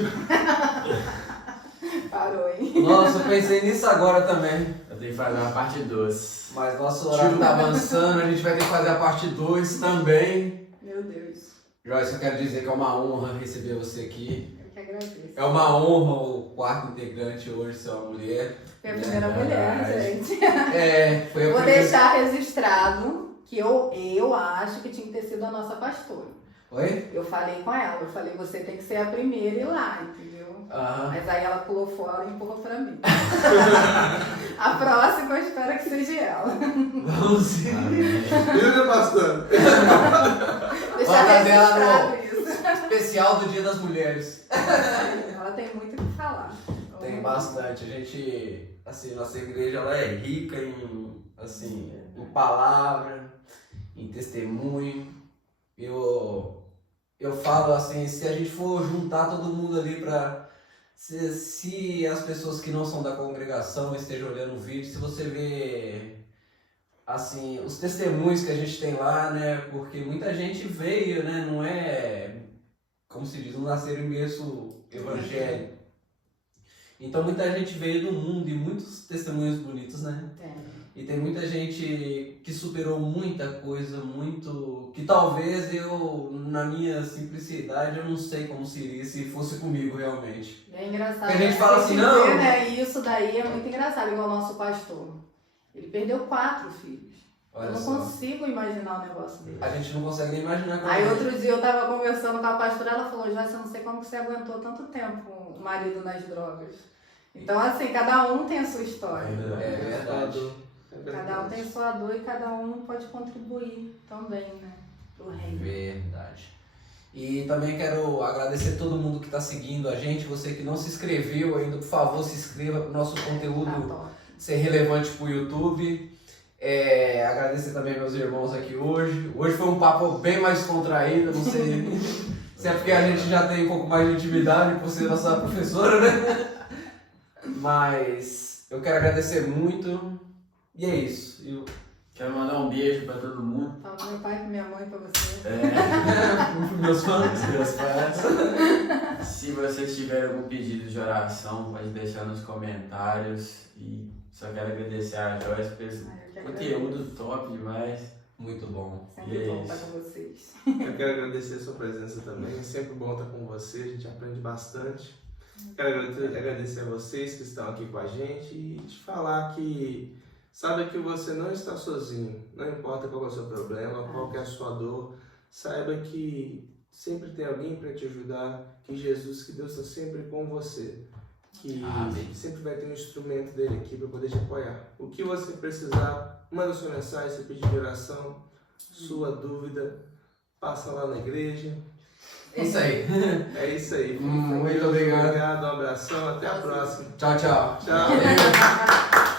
Parou, hein? Nossa, eu pensei nisso agora também. Eu tenho que fazer uma parte 2. Mas nosso horário tá avançando, a gente vai ter que fazer a parte 2 também. Meu Deus. Joyce, eu quero dizer que é uma honra receber você aqui. Eu que agradeço. É uma honra o quarto integrante hoje ser uma mulher. Foi a primeira mulher, gente. Foi a Vou primeira... deixar registrado que eu acho que tinha que ter sido a nossa pastora. Oi? Eu falei com ela, eu falei, você tem que ser a primeira a ir lá, entendeu? Aham. Mas aí ela pulou fora e empurrou pra mim. A próxima eu espero que seja ela. Vamos ir. Viu, pastor? Deixar Bota dela registrado isso. Especial do Dia das Mulheres. Ela tem muito o que falar. Tem bastante. A gente, assim, nossa igreja ela é rica em, assim, em palavra, em testemunho. Eu falo assim, se a gente for juntar todo mundo ali pra... Se as pessoas que não são da congregação estejam olhando o vídeo, se você vê, assim, os testemunhos que a gente tem lá, né? Porque muita gente veio, né? Não é, como se diz, não nasceram em berço evangélico. Então muita gente veio do mundo e muitos testemunhos bonitos, né? E tem muita gente que superou muita coisa, muito... Que talvez eu, na minha simplicidade, eu não sei como seria se fosse comigo realmente. É engraçado. Porque a gente fala assim, vê, não... né? Isso daí é muito engraçado, igual o nosso pastor. Ele perdeu 4 filhos. Olha Eu não só. consigo imaginar um negócio dele. A gente não consegue nem imaginar como Aí é. outro dia eu tava conversando com a pastora, ela falou, Joyce, eu não sei como que você aguentou tanto tempo o marido nas drogas. Então assim, cada um tem a sua história. É verdade. Cada um tem a sua dor e cada um pode contribuir também, né? Pro reino. Verdade. E também quero agradecer todo mundo que está seguindo a gente. Você que não se inscreveu ainda, por favor, se inscreva para o nosso Tá conteúdo top. ser relevante para o YouTube. Agradecer também meus irmãos aqui hoje. Hoje foi um papo bem mais contraído, não sei se é porque a gente já tem um pouco mais de intimidade por ser nossa professora, né? Mas eu quero agradecer muito e é isso. Quero mandar um beijo pra todo mundo. Fala pro meu pai, pra minha mãe, pra você. Meus fãs. Meus fãs. Se vocês tiverem algum pedido de oração, pode deixar nos comentários. E só quero agradecer a Joyce por esse conteúdo top demais. Muito bom. Sempre bom estar com vocês. Eu quero agradecer a sua presença também. É sempre bom estar com você, a gente aprende bastante. Quero agradecer a vocês que estão aqui com a gente e te falar que saiba que você não está sozinho. Não importa qual é o seu problema, qual é a sua dor. Saiba que sempre tem alguém para te ajudar, que Jesus, que Deus está sempre com você. Que sempre vai ter um instrumento dele aqui para poder te apoiar. O que você precisar, manda sua mensagem, seu pedido de oração, sua dúvida, passa lá na igreja. É isso aí. É isso aí. Muito obrigado. Obrigado, um abração, até a próxima. Tchau, tchau. Tchau.